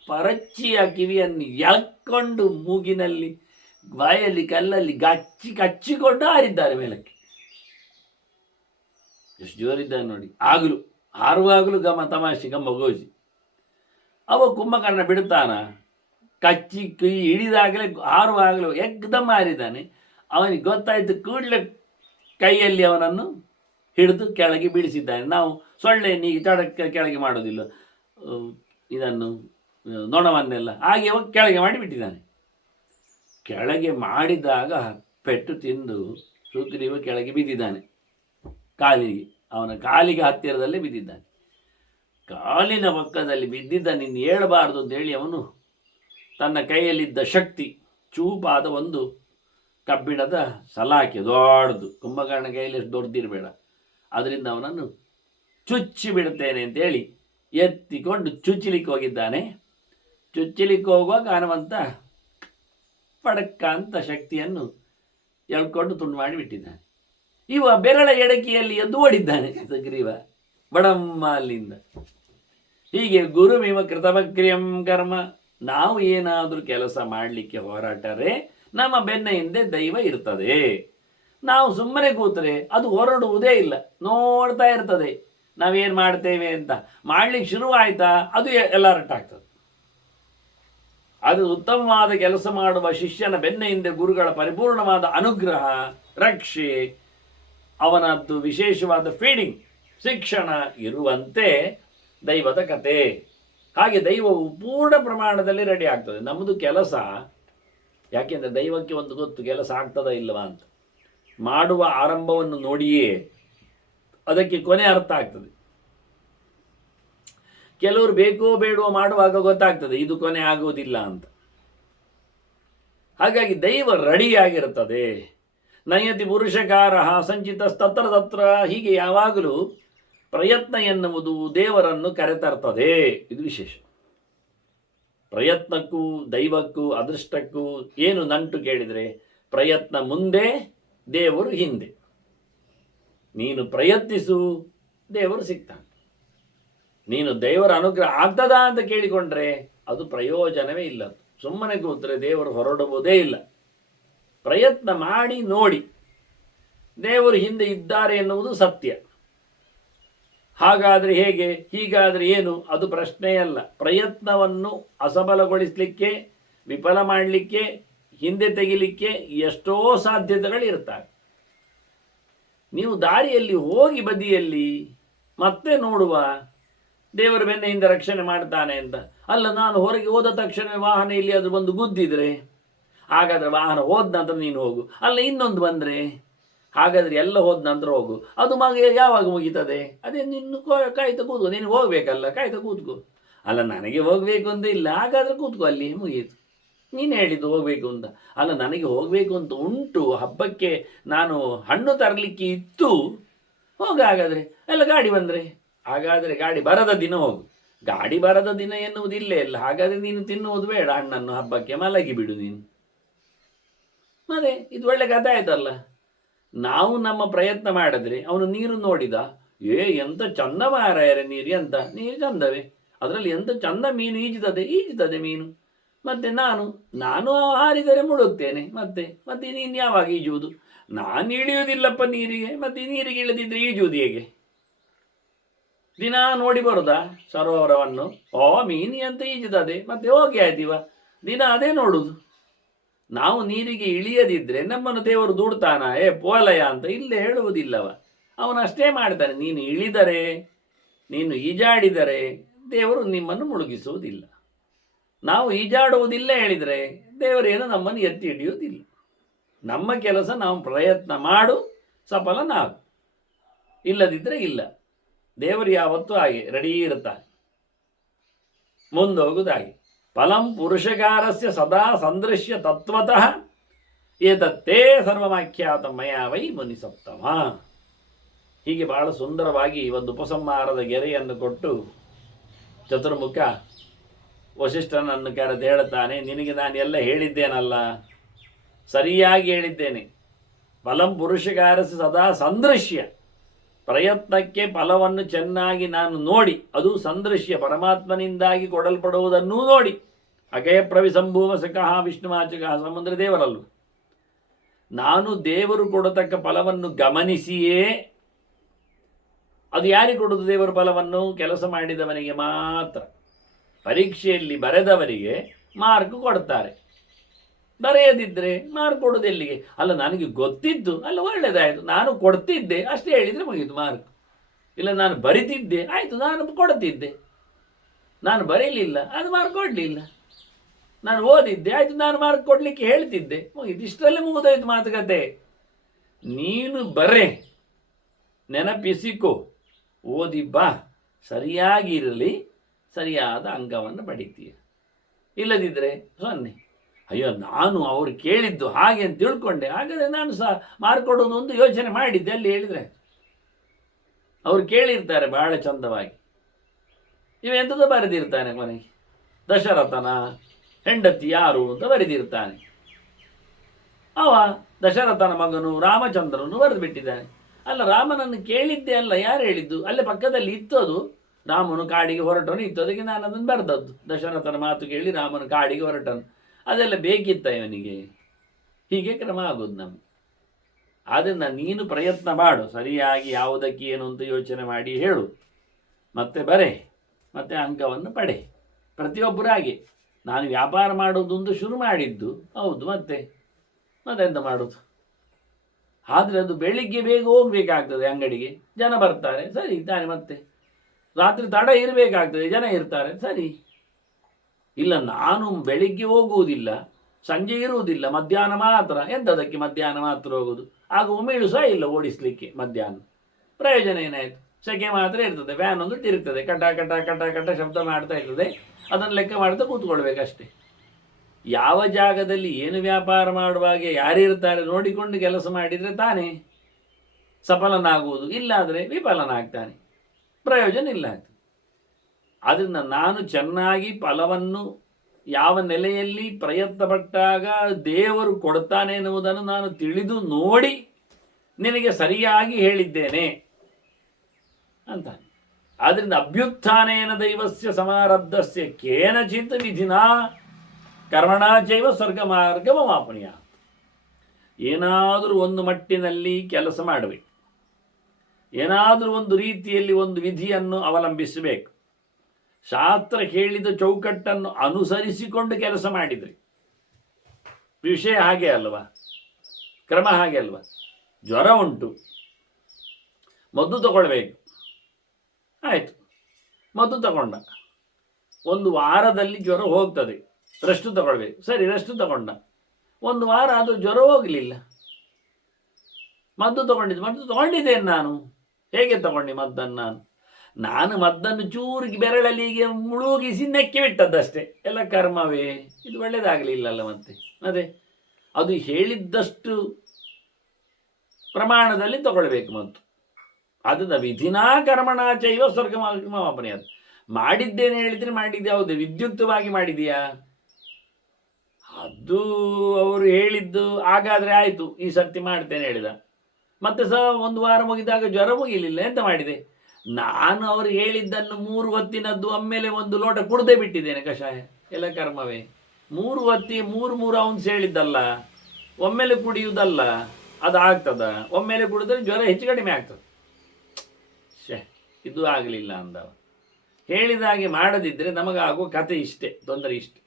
ಪರಚ್ಚಿಯ ಕಿವಿಯನ್ನು ಎಳ್ಕೊಂಡು ಮೂಗಿನಲ್ಲಿ, ಬಾಯಲ್ಲಿ, ಕಲ್ಲಲ್ಲಿ ಕಚ್ಚಿಕೊಂಡು ಹಾರಿದ್ದಾರೆ ಮೇಲಕ್ಕೆ. ಎಷ್ಟು ಜೋರಿದ್ದಾನೆ ನೋಡಿ. ಹಾರುವಾಗಲೂ ತಮಾಷೆ ಗಮ್ಮಗೋಜಿ. ಅವ ಕುಂಭಕರ್ಣ ಬಿಡುತ್ತಾನ? ಕಚ್ಚಿ ಕೈ ಹಿಡಿದಾಗಲೇ, ಹಾರುವಾಗಲೂ ಎಕ್ದಮ್ ಹಾರಿದ್ದಾನೆ. ಅವನಿಗೆ ಗೊತ್ತಾಯಿತು, ಕೂಡಲೇ ಕೈಯಲ್ಲಿ ಅವನನ್ನು ಹಿಡಿದು ಕೆಳಗೆ ಬೀಳಿಸಿದ್ದಾನೆ. ನಾವು ಸೊಳ್ಳೆ ನೀಗೆ ಕೆಳಗೆ ಮಾಡೋದಿಲ್ಲ, ಇದನ್ನು ನೊಣವನ್ನೆಲ್ಲ ಹಾಗೆ ಕೆಳಗೆ ಮಾಡಿಬಿಟ್ಟಿದ್ದಾನೆ. ಕೆಳಗೆ ಮಾಡಿದಾಗ ಪೆಟ್ಟು ತಿಂದು ಸುಗ್ರೀವ ಕೆಳಗೆ ಬಿದ್ದಿದ್ದಾನೆ. ಅವನ ಕಾಲಿಗೆ ಹತ್ತಿರದಲ್ಲೇ ಬಿದ್ದಿದ್ದಾನೆ. ಕಾಲಿನ ಪಕ್ಕದಲ್ಲಿ ಬಿದ್ದಿದ್ದ, ನೀನು ಹೇಳಬಾರ್ದು ಅಂತೇಳಿ ಅವನು ತನ್ನ ಕೈಯಲ್ಲಿದ್ದ ಶಕ್ತಿ, ಚೂಪಾದ ಒಂದು ಕಬ್ಬಿಣದ ಸಲಾಕೆ ದೊಡ್ಡದು, ಕುಂಭಕರ್ಣ ಕೈಯಲ್ಲಿ ಎಷ್ಟು ದೊಡ್ಡದಿರಬೇಡ, ಅದರಿಂದ ಅವನನ್ನು ಚುಚ್ಚಿ ಬಿಡುತ್ತೇನೆ ಅಂತೇಳಿ ಎತ್ತಿಕೊಂಡು ಚುಚ್ಚಲಿಕ್ಕೆ ಹೋಗಿದ್ದಾನೆ. ಚುಚ್ಚಲಿಕ್ಕೆ ಹೋಗುವಾಗ ಹನುಮಂತ ಪಡಕ್ಕ ಅಂತ ಶಕ್ತಿಯನ್ನು ಎಳ್ಕೊಂಡು ತುಂಡು ಮಾಡಿಬಿಟ್ಟಿದ್ದಾನೆ. ಇವ ಬೆರಳ ಎಡಕಿಯಲ್ಲಿ ಎದ್ದು ಓಡಿದ್ದಾನೆ ಸುಗ್ರೀವ ಬಡಮ್ಮ ಅಲ್ಲಿಂದ. ಹೀಗೆ ಗುರುಮಿವ ಕೃತವಕ್ರಿಯಂ ಕರ್ಮ. ನಾವು ಏನಾದರೂ ಕೆಲಸ ಮಾಡಲಿಕ್ಕೆ ಹೊರಟರೆ ನಮ್ಮ ಬೆನ್ನ ಹಿಂದೆ ದೈವ ಇರ್ತದೆ. ನಾವು ಸುಮ್ಮನೆ ಕೂತರೆ ಅದು ಹೊರಡುವುದೇ ಇಲ್ಲ, ನೋಡ್ತಾ ಇರ್ತದೆ. ನಾವೇನು ಮಾಡ್ತೇವೆ ಅಂತ ಮಾಡಲಿಕ್ಕೆ ಶುರುವಾಯ್ತಾ ಅದು ಎಲಾರ್ಟ್ ಆಗ್ತದೆ. ಅದು ಉತ್ತಮವಾದ ಕೆಲಸ ಮಾಡುವ ಶಿಷ್ಯನ ಬೆನ್ನ ಹಿಂದೆ ಗುರುಗಳ ಪರಿಪೂರ್ಣವಾದ ಅನುಗ್ರಹ, ರಕ್ಷೆ, ಅವನದ್ದು ವಿಶೇಷವಾದ ಫೀಡಿಂಗ್, ಶಿಕ್ಷಣ ಇರುವಂತೆ ದೈವದ ಕತೆ. ಹಾಗೆ ದೈವವು ಪೂರ್ಣ ಪ್ರಮಾಣದಲ್ಲಿ ರೆಡಿ ಆಗ್ತದೆ. ನಮ್ಮದು ಕೆಲಸ, ಯಾಕೆಂದರೆ ದೈವಕ್ಕೆ ಒಂದು ಗೊತ್ತು ಕೆಲಸ ಆಗ್ತದ ಇಲ್ಲವಾ ಅಂತ. ಮಾಡುವ ಆರಂಭವನ್ನು ನೋಡಿಯೇ ಅದಕ್ಕೆ ಕೊನೆ ಅರ್ಥ ಆಗ್ತದೆ. ಕೆಲವರು ಬೇಕೋ ಬೇಡವೋ ಮಾಡುವಾಗ ಗೊತ್ತಾಗ್ತದೆ ಇದು ಕೊನೆ ಆಗುವುದಿಲ್ಲ ಅಂತ. ಹಾಗಾಗಿ ದೈವ ರೆಡಿಯಾಗಿರುತ್ತದೆ. ನಯತಿ ಪುರುಷಕಾರ ಸಂಚಿತ ತತ್ರ ತತ್ರ. ಹೀಗೆ ಯಾವಾಗಲೂ ಪ್ರಯತ್ನ ಎನ್ನುವುದು ದೇವರನ್ನು ಕರೆತರ್ತದೆ. ಇದು ವಿಶೇಷ. ಪ್ರಯತ್ನಕ್ಕೂ ದೈವಕ್ಕೂ ಅದೃಷ್ಟಕ್ಕೂ ಏನು ನಂಟು ಕೇಳಿದರೆ, ಪ್ರಯತ್ನ ಮುಂದೆ, ದೇವರು ಹಿಂದೆ. ನೀನು ಪ್ರಯತ್ನಿಸು, ದೇವರು ಸಿಗ್ತಾನೆ. ನೀನು ದೇವರ ಅನುಗ್ರಹ ಆಗ್ತದಾ ಅಂತ ಕೇಳಿಕೊಂಡ್ರೆ ಅದು ಪ್ರಯೋಜನವೇ ಇಲ್ಲ. ಸುಮ್ಮನೆ ಕೂತ್ರೆ ದೇವರು ಹೊರಡುವುದೇ ಇಲ್ಲ. ಪ್ರಯತ್ನ ಮಾಡಿ ನೋಡಿ, ದೇವರು ಹಿಂದೆ ಇದ್ದಾರೆ ಎನ್ನುವುದು ಸತ್ಯ. ಹಾಗಾದರೆ ಹೇಗೆ, ಹೀಗಾದರೆ ಏನು, ಅದು ಪ್ರಶ್ನೆಯಲ್ಲ. ಪ್ರಯತ್ನವನ್ನು ಅಸಬಲಗೊಳಿಸಲಿಕ್ಕೆ, ವಿಫಲ ಮಾಡಲಿಕ್ಕೆ, ಹಿಂದೆ ತೆಗಿಲಿಕ್ಕೆ ಎಷ್ಟೋ ಸಾಧ್ಯತೆಗಳಿರ್ತವೆ. ನೀವು ದಾರಿಯಲ್ಲಿ ಹೋಗಿ ಬದಿಯಲ್ಲಿ ಮತ್ತೆ ನೋಡುವ ದೇವರ ಬೆನ್ನೆಯಿಂದ ರಕ್ಷಣೆ ಮಾಡ್ತಾನೆ ಅಂತ. ಅಲ್ಲ, ನಾನು ಹೊರಗೆ ಹೋದ ತಕ್ಷಣ ವಾಹನ ಇಲ್ಲಿ ಅದು ಬಂದು ಗುದ್ದಿದ್ರೆ, ಹಾಗಾದರೆ ವಾಹನ ಹೋದ ನಂತರ ನೀನು ಹೋಗು. ಅಲ್ಲ, ಇನ್ನೊಂದು ಬಂದರೆ, ಹಾಗಾದರೆ ಎಲ್ಲ ಹೋದ ನಂತರ ಹೋಗು. ಅದು ಯಾವಾಗ ಮುಗೀತದೆ? ಅದೇ ನಿನ್ನ ಕಾಯ್ತಾ ಕೂತ್ಕೋ. ನೀನು ಹೋಗ್ಬೇಕಲ್ಲ, ಕಾಯ್ತಾ ಕೂತ್ಕೋ. ಅಲ್ಲ, ನನಗೆ ಹೋಗಬೇಕು ಅಂತ ಇಲ್ಲ, ಹಾಗಾದರೆ ಕೂತ್ಕೋ, ಅಲ್ಲಿ ಮುಗೀತು. ನೀನು ಹೇಳಿದ್ದು ಹೋಗಬೇಕು ಅಂತ. ಅಲ್ಲ, ನನಗೆ ಹೋಗಬೇಕು ಅಂತ ಉಂಟು, ಹಬ್ಬಕ್ಕೆ ನಾನು ಹಣ್ಣು ತರಲಿಕ್ಕೆ ಇತ್ತು, ಹೋಗ. ಹಾಗಾದರೆ ಎಲ್ಲ ಗಾಡಿ ಬಂದರೆ, ಹಾಗಾದರೆ ಗಾಡಿ ಬರದ ದಿನ ಹೋಗು. ಗಾಡಿ ಬರದ ದಿನ ಎನ್ನುವುದಿಲ್ಲೇ ಇಲ್ಲ. ಹಾಗಾದರೆ ನೀನು ತಿನ್ನುವುದು ಬೇಡ ಹಣ್ಣನ್ನು, ಹಬ್ಬಕ್ಕೆ ಮಲಗಿ ಬಿಡು ನೀನು. ಮತ್ತೆ ಇದು ಒಳ್ಳೆ ಕಥೆ ಆಯ್ತಲ್ಲ. ನಾವು ನಮ್ಮ ಪ್ರಯತ್ನ ಮಾಡಿದ್ರೆ ಅವನು ನೀರು ನೋಡಿದ, ಎಂತ ಚಂದ ಮಾರಾಯರೆ ನೀರು, ಎಂತ ನೀರು ಚಂದವೇ, ಅದರಲ್ಲಿ ಎಂತ ಚಂದ ಮೀನು ಈಜುತ್ತದೆ ಮೀನು. ಮತ್ತೆ ನಾನು ಹಾರಿದರೆ ಮುಳುಗ್ತೇನೆ. ಮತ್ತೆ ನೀನು ಯಾವಾಗ ಈಜುವುದು? ನಾನು ಇಳಿಯುವುದಿಲ್ಲಪ್ಪ ನೀರಿಗೆ. ಮತ್ತೆ ನೀರಿಗೆ ಇಳಿದಿದ್ರೆ ಈಜುವುದು ಹೇಗೆ? ದಿನ ನೋಡಿ ಬರುದಾ ಸರೋವರವನ್ನು? ಮೀನಿ ಅಂತ ಈಜುತ್ತದೆ, ಮತ್ತೆ ಹೋಗಿ ಆಯ್ತೀವ, ದಿನ ಅದೇ ನೋಡುದು. ನಾವು ನೀರಿಗೆ ಇಳಿಯದಿದ್ರೆ ನಮ್ಮನ್ನು ದೇವರು ದೂಡ್ತಾನ, ಪೋಲಯ ಅಂತ ಇಲ್ಲೇ ಹೇಳುವುದಿಲ್ಲವ. ಅವನಷ್ಟೇ ಮಾಡ್ತಾನೆ. ನೀನು ಇಳಿದರೆ, ನೀನು ಈಜಾಡಿದರೆ ದೇವರು ನಿಮ್ಮನ್ನು ಮುಳುಗಿಸುವುದಿಲ್ಲ. ನಾವು ಈಜಾಡುವುದಿಲ್ಲ ಹೇಳಿದರೆ ದೇವರೇನು ನಮ್ಮನ್ನು ಎತ್ತಿ ಹಿಡಿಯುವುದಿಲ್ಲ. ನಮ್ಮ ಕೆಲಸ ನಾವು ಪ್ರಯತ್ನ ಮಾಡು, ಸಫಲ ನಾವು. ಇಲ್ಲದಿದ್ದರೆ ಇಲ್ಲ. ದೇವರು ಯಾವತ್ತೂ ಹಾಗೆ ರೆಡಿ ಇರುತ್ತಾನೆ, ಮುಂದೋಗುದಾಗಿ. ಫಲಂ ಪುರುಷಕಾರಸ್ಯ ಸದಾ ಸಂದೃಶ್ಯ ತತ್ವತಃ ಏತತ್ತೇ ಸರ್ವಮಾಖ್ಯಾತ ಮಯ ವೈ ಮುನಿಸಪ್ತಮ. ಹೀಗೆ ಬಹಳ ಸುಂದರವಾಗಿ ಒಂದು ಉಪಸಂಹಾರದ ಗೆರೆಯನ್ನು ಕೊಟ್ಟು ಚತುರ್ಮುಖ ವಸಿಷ್ಠನನ್ನು ಕರೆದು ಹೇಳುತ್ತಾನೆ, ನಿನಗೆ ನಾನು ಎಲ್ಲ ಹೇಳಿದ್ದೇನಲ್ಲ, ಸರಿಯಾಗಿ ಹೇಳಿದ್ದೇನೆ. ಫಲಂ ಪುರುಷಕಾರಸ್ಯ ಸದಾ ಸಂದೃಶ್ಯ, ಪ್ರಯತ್ನಕ್ಕೆ ಫಲವನ್ನು ಚೆನ್ನಾಗಿ ನಾನು ನೋಡಿ, ಅದು ಸಂದೃಶ್ಯ, ಪರಮಾತ್ಮನಿಂದಾಗಿ ಕೊಡಲ್ಪಡುವುದನ್ನೂ ನೋಡಿ. ಅಗಯ ಪ್ರವಿಸಂಭೂಮ ಸಕಃ ವಿಷ್ಣುವಾಚಕಃ, ಸಮುದ್ರ ದೇವರಲ್ವ. ನಾನು ದೇವರು ಕೊಡತಕ್ಕ ಫಲವನ್ನು ಗಮನಿಸಿಯೇ, ಅದು ಯಾರಿಗೆ ಕೊಡುವುದು ದೇವರು ಫಲವನ್ನು? ಕೆಲಸ ಮಾಡಿದವನಿಗೆ ಮಾತ್ರ. ಪರೀಕ್ಷೆಯಲ್ಲಿ ಬರೆದವರಿಗೆ ಮಾರ್ಕ್ ಕೊಡ್ತಾರೆ, ಬರೆಯದಿದ್ದರೆ ಮಾರ್ಕ್ ಕೊಡೋದು ಎಲ್ಲಿಗೆ? ಅಲ್ಲ, ನನಗೆ ಗೊತ್ತಿದ್ದು, ಅಲ್ಲ ಒಳ್ಳೆಯದಾಯಿತು, ನಾನು ಕೊಡ್ತಿದ್ದೆ ಅಷ್ಟೇ ಹೇಳಿದರೆ ಮುಗಿದು ಮಾರ್ಕ್. ಇಲ್ಲ, ನಾನು ಬರಿತಿದ್ದೆ, ಆಯಿತು, ನಾನು ಕೊಡ್ತಿದ್ದೆ. ನಾನು ಬರೀಲಿಲ್ಲ, ಅದು ಮಾರ್ಕ್ ಕೊಡಲಿಲ್ಲ. ನಾನು ಓದಿದ್ದೆ, ಆಯಿತು, ನಾನು ಮಾರ್ಕ್ ಕೊಡಲಿಕ್ಕೆ ಹೇಳ್ತಿದ್ದೆ, ಮುಗಿದು. ಇಷ್ಟರಲ್ಲೇ ಮುಗಿದೋಯ್ತು ಮಾತುಕತೆ. ನೀನು ಬರೇ, ನೆನಪಿಸಿಕೋ, ಓದಿ ಬಾ, ಸರಿಯಾಗಿರಲಿ, ಸರಿಯಾದ ಅಂಕವನ್ನು ಪಡಿತೀಯ. ಇಲ್ಲದಿದ್ದರೆ ಸೊನ್ನೆ. ಅಯ್ಯೋ, ನಾನು ಅವ್ರು ಕೇಳಿದ್ದು ಹಾಗೆ ಅಂತ ತಿಳ್ಕೊಂಡೆ, ಹಾಗಾದರೆ ನಾನು ಸಹ ಮಾರ್ಕೊಡೋದು ಒಂದು ಯೋಚನೆ ಮಾಡಿದ್ದೆ. ಅಲ್ಲಿ ಹೇಳಿದರೆ ಅವ್ರು ಕೇಳಿರ್ತಾರೆ ಬಹಳ ಚಂದವಾಗಿ. ಇವೆಂಥದ್ದು ಬರೆದಿರ್ತಾನೆ ಕೊನೆಗೆ, ದಶರಥನ ಹೆಂಡತಿ ಯಾರು ಅಂತ ಬರೆದಿರ್ತಾನೆ. ಅವ ದಶರಥನ ಮಗನು ರಾಮಚಂದ್ರನು ಬರೆದು ಬಿಟ್ಟಿದ್ದಾನೆ. ಅಲ್ಲ, ರಾಮನನ್ನು ಕೇಳಿದ್ದೆ ಅಲ್ಲ, ಯಾರು ಹೇಳಿದ್ದು? ಅಲ್ಲೇ ಪಕ್ಕದಲ್ಲಿ ಇತ್ತು ಅದು. ರಾಮನು ಕಾಡಿಗೆ ಹೊರಟನು ಇತ್ತು, ಅದಕ್ಕೆ ನಾನು ಅದನ್ನು ಬರೆದದ್ದು. ದಶರಥನ ಮಾತು ಕೇಳಿ ರಾಮನು ಕಾಡಿಗೆ ಹೊರಟನು. ಅದೆಲ್ಲ ಬೇಕಿತ್ತ ಇವನಿಗೆ? ಹೀಗೆ ಕ್ರಮ ಆಗೋದು ನಮಗೆ. ಆದ್ದರಿಂದ ನೀನು ಪ್ರಯತ್ನ ಮಾಡು, ಸರಿಯಾಗಿ ಯಾವುದಕ್ಕೆ ಏನು ಅಂತ ಯೋಚನೆ ಮಾಡಿ ಹೇಳು, ಮತ್ತೆ ಬರೆ, ಮತ್ತೆ ಅಂಕವನ್ನು ಪಡೆ. ಪ್ರತಿಯೊಬ್ಬರು ಹಾಗೆ. ನಾನು ವ್ಯಾಪಾರ ಮಾಡೋದೊಂದು ಶುರು ಮಾಡಿದ್ದು ಹೌದು, ಮತ್ತೆಂತ ಮಾಡೋದು. ಆದರೆ ಅದು ಬೆಳಿಗ್ಗೆ ಬೇಗ ಹೋಗಬೇಕಾಗ್ತದೆ ಅಂಗಡಿಗೆ, ಜನ ಬರ್ತಾರೆ, ಸರಿ ತಾನೆ. ಮತ್ತೆ ರಾತ್ರಿ ತಡ ಇರಬೇಕಾಗ್ತದೆ, ಜನ ಇರ್ತಾರೆ, ಸರಿ. ಇಲ್ಲ ನಾನು ಬೆಳಿಗ್ಗೆ ಹೋಗುವುದಿಲ್ಲ, ಸಂಜೆ ಇರುವುದಿಲ್ಲ, ಮಧ್ಯಾಹ್ನ ಮಾತ್ರ. ಎಂಥದಕ್ಕೆ ಮಧ್ಯಾಹ್ನ ಮಾತ್ರ ಹೋಗೋದು? ಆಗ ಉಮೇಳು ಸಹ ಇಲ್ಲ ಓಡಿಸಲಿಕ್ಕೆ ಮಧ್ಯಾಹ್ನ. ಪ್ರಯೋಜನ ಏನಾಯಿತು? ಸೆಕೆ ಮಾತ್ರ ಇರ್ತದೆ, ಫ್ಯಾನ್ ಒಂದು ತಿರುಗ್ತದೆ, ಕಟ ಕಟ ಕಟ ಕಟ ಶಬ್ದ ಮಾಡ್ತಾ ಇರ್ತದೆ, ಅದನ್ನು ಲೆಕ್ಕ ಮಾಡ್ತಾ ಕೂತ್ಕೊಳ್ಬೇಕಷ್ಟೇ. ಯಾವ ಜಾಗದಲ್ಲಿ ಏನು ವ್ಯಾಪಾರ ಮಾಡುವಾಗ ಯಾರಿರ್ತಾರೆ ನೋಡಿಕೊಂಡು ಕೆಲಸ ಮಾಡಿದರೆ ತಾನೇ ಸಫಲನಾಗುವುದು, ಇಲ್ಲಾದರೆ ವಿಫಲನಾಗ್ತಾನೆ, ಪ್ರಯೋಜನ ಇಲ್ಲ. ಆದ್ದರಿಂದ ನಾನು ಚೆನ್ನಾಗಿ ಫಲವನ್ನು ಯಾವ ನೆಲೆಯಲ್ಲಿ ಪ್ರಯತ್ನ ಪಟ್ಟಾಗ ದೇವರು ಕೊಡ್ತಾನೆ ಎನ್ನುವುದನ್ನು ನಾನು ತಿಳಿದು ನೋಡಿ ನಿನಗೆ ಸರಿಯಾಗಿ ಹೇಳಿದ್ದೇನೆ ಅಂತಾನೆ. ಆದ್ದರಿಂದ ಅಭ್ಯುತ್ಥಾನೇನ ದೈವಸ್ಯ ಸಮಾರಬ್ಧಸ್ಯ ಕೇನಚಿತ್ ವಿಧಿನಾ ಕರ್ಮಣಾಚೈವ ಸ್ವರ್ಗ ಮಾರ್ಗಮಾಪನೀಯ. ಏನಾದರೂ ಒಂದು ಮಟ್ಟಿನಲ್ಲಿ ಕೆಲಸ ಮಾಡಬೇಕು, ಏನಾದರೂ ಒಂದು ರೀತಿಯಲ್ಲಿ ಒಂದು ವಿಧಿಯನ್ನು ಅವಲಂಬಿಸಬೇಕು. ಶಾಸ್ತ್ರ ಹೇಳಿದ ಚೌಕಟ್ಟನ್ನು ಅನುಸರಿಸಿಕೊಂಡು ಕೆಲಸ ಮಾಡಿದರೆ ವಿಷಯ ಹಾಗೆ ಅಲ್ವಾ, ಕ್ರಮ ಹಾಗೆ ಅಲ್ವಾ. ಜ್ವರ ಉಂಟು, ಮದ್ದು ತಗೊಳ್ಬೇಕು, ಆಯಿತು, ಮದ್ದು ತಗೊಂಡ, ಒಂದು ವಾರದಲ್ಲಿ ಜ್ವರ ಹೋಗ್ತದೆ, ರೆಸ್ಟ್ ತಗೊಳ್ಬೇಕು, ಸರಿ ರೆಸ್ಟ್ ತಗೊಂಡ, ಒಂದು ವಾರ ಅದು ಜ್ವರ ಹೋಗಲಿಲ್ಲ, ಮದ್ದು ತಗೊಂಡಿದ್ದೇನೆ ನಾನು. ಹೇಗೆ ತಗೊಂಡು ಮದ್ದನ್ನು? ನಾನು ಮದ್ದನ್ನು ಚೂರಿಗೆ ಬೆರಳಲ್ಲಿಗೆ ಮುಳುಗಿಸಿ ನೆಕ್ಕಿ ಬಿಟ್ಟದ್ದಷ್ಟೇ, ಎಲ್ಲ ಕರ್ಮವೇ. ಇದು ಒಳ್ಳೆಯದಾಗಲಿಲ್ಲಲ್ಲ. ಮತ್ತೆ ಅದು ಹೇಳಿದ್ದಷ್ಟು ಪ್ರಮಾಣದಲ್ಲಿ ತಗೊಳ್ಬೇಕು ಮದ್ದು. ಅದನ್ನ ವಿಧಿನಾ ಕರ್ಮಣಾಚೈವ ಸ್ವರ್ಗ ಮಾಪನೆ. ಅದು ಮಾಡಿದ್ದೇನೆ ಹೇಳಿದರೆ ಮಾಡಿದ್ದೆ ಹೌದು, ವಿದ್ಯುಕ್ತವಾಗಿ ಮಾಡಿದೆಯಾ? ಅದು ಅವರು ಹೇಳಿದ್ದು ಹಾಗಾದರೆ ಆಯಿತು, ಈ ಸರ್ತಿ ಮಾಡ್ತೇನೆ ಹೇಳಿದ, ಮತ್ತೆ ಸಹ ಒಂದು ವಾರ ಮುಗಿದಾಗ ಜ್ವರ ಮುಗಿಲಿಲ್ಲ, ಎಂತ ಮಾಡಿದೆ? ನಾನು ಅವರು ಹೇಳಿದ್ದನ್ನು 3 ಹೊತ್ತಿನದ್ದು ಒಮ್ಮೆಲೆ ಒಂದು ಲೋಟ ಕುಡ್ದೇ ಬಿಟ್ಟಿದ್ದೇನೆ ಕಷಾಯ, ಎಲ್ಲ ಕರ್ಮವೇ. 3 ಹೊತ್ತಿ 3 ಔನ್ಸ್ ಹೇಳಿದ್ದಲ್ಲ, ಒಮ್ಮೆಲೆ ಕುಡಿಯುವುದಲ್ಲ, ಅದು ಆಗ್ತದ? ಒಮ್ಮೆಲೆ ಕುಡಿದ್ರೆ ಜ್ವರ ಹೆಚ್ಚು ಕಡಿಮೆ ಆಗ್ತದೆ. ಇದು ಆಗಲಿಲ್ಲ ಅಂದವ. ಹೇಳಿದ ಹಾಗೆ ಮಾಡದಿದ್ದರೆ ನಮಗಾಗುವ ಕತೆ ಇಷ್ಟೇ, ತೊಂದರೆ ಇಷ್ಟೆ.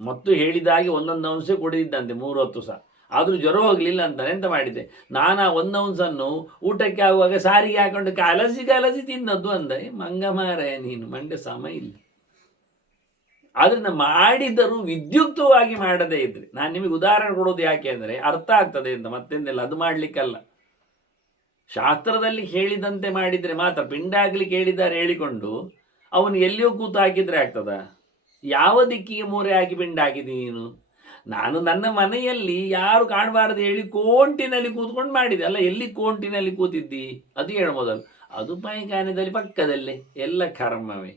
ಮತ್ತು ಹೇಳಿದಾಗೆ 1 ಅಂಶ ಕುಡಿದಿದ್ದಂತೆ 3 ಹೊತ್ತು ಸಹ, ಆದರೂ ಜ್ವರ ಹೋಗಲಿಲ್ಲ ಅಂತ. ಎಂತ ಮಾಡಿದ್ದೆ ನಾನು? 1 ಅಂಶನ್ನು ಊಟಕ್ಕೆ ಆಗುವಾಗ ಸಾರಿಗೆ ಹಾಕೊಂಡು ಕಲಸಿ ತಿನ್ನದ್ದು ಅಂದ. ಮಂಗ ಮಾರಾಯ ನೀನು, ಮಂಡೆ ಸಮ ಇಲ್ಲ. ಅದನ್ನು ಮಾಡಿದರೂ ವಿದ್ಯುಕ್ತವಾಗಿ ಮಾಡದೇ ಇದ್ರೆ, ನಾನು ನಿಮಗೆ ಉದಾಹರಣೆ ಕೊಡೋದು ಯಾಕೆ ಅಂದರೆ ಅರ್ಥ ಆಗ್ತದೆ ಅಂತ, ಮತ್ತೆಂದೆಲ್ಲ ಅದು ಮಾಡಲಿಕ್ಕಲ್ಲ. ಶಾಸ್ತ್ರದಲ್ಲಿ ಹೇಳಿದಂತೆ ಮಾಡಿದರೆ ಮಾತ್ರ. ಪಿಂಡ ಆಗ್ಲಿಕ್ಕೆ ಹೇಳಿದ್ದಾರೆ ಹೇಳಿಕೊಂಡು ಅವನು ಎಲ್ಲಿಯೋ ಕೂತು ಹಾಕಿದರೆ ಆಗ್ತದ? ಯಾವ ದಿಕ್ಕಿಗೆ ಮೂರೆ ಹಾಕಿ ಪಿಂಡ ಹಾಕಿದ್ದೀನಿ ನೀನು? ನಾನು ನನ್ನ ಮನೆಯಲ್ಲಿ ಯಾರು ಕಾಣಬಾರದು ಹೇಳಿ ಕೋಂಟಿನಲ್ಲಿ ಕೂತ್ಕೊಂಡು ಮಾಡಿದೆ ಅಲ್ಲ. ಎಲ್ಲಿ ಕೋಂಟಿನಲ್ಲಿ ಕೂತಿದ್ದಿ ಅದು ಹೇಳ ಮೊದಲು. ಅದು ಪೈಖಾನೆಯಲ್ಲಿ ಪಕ್ಕದಲ್ಲೇ, ಎಲ್ಲ ಕರ್ಮವೇ.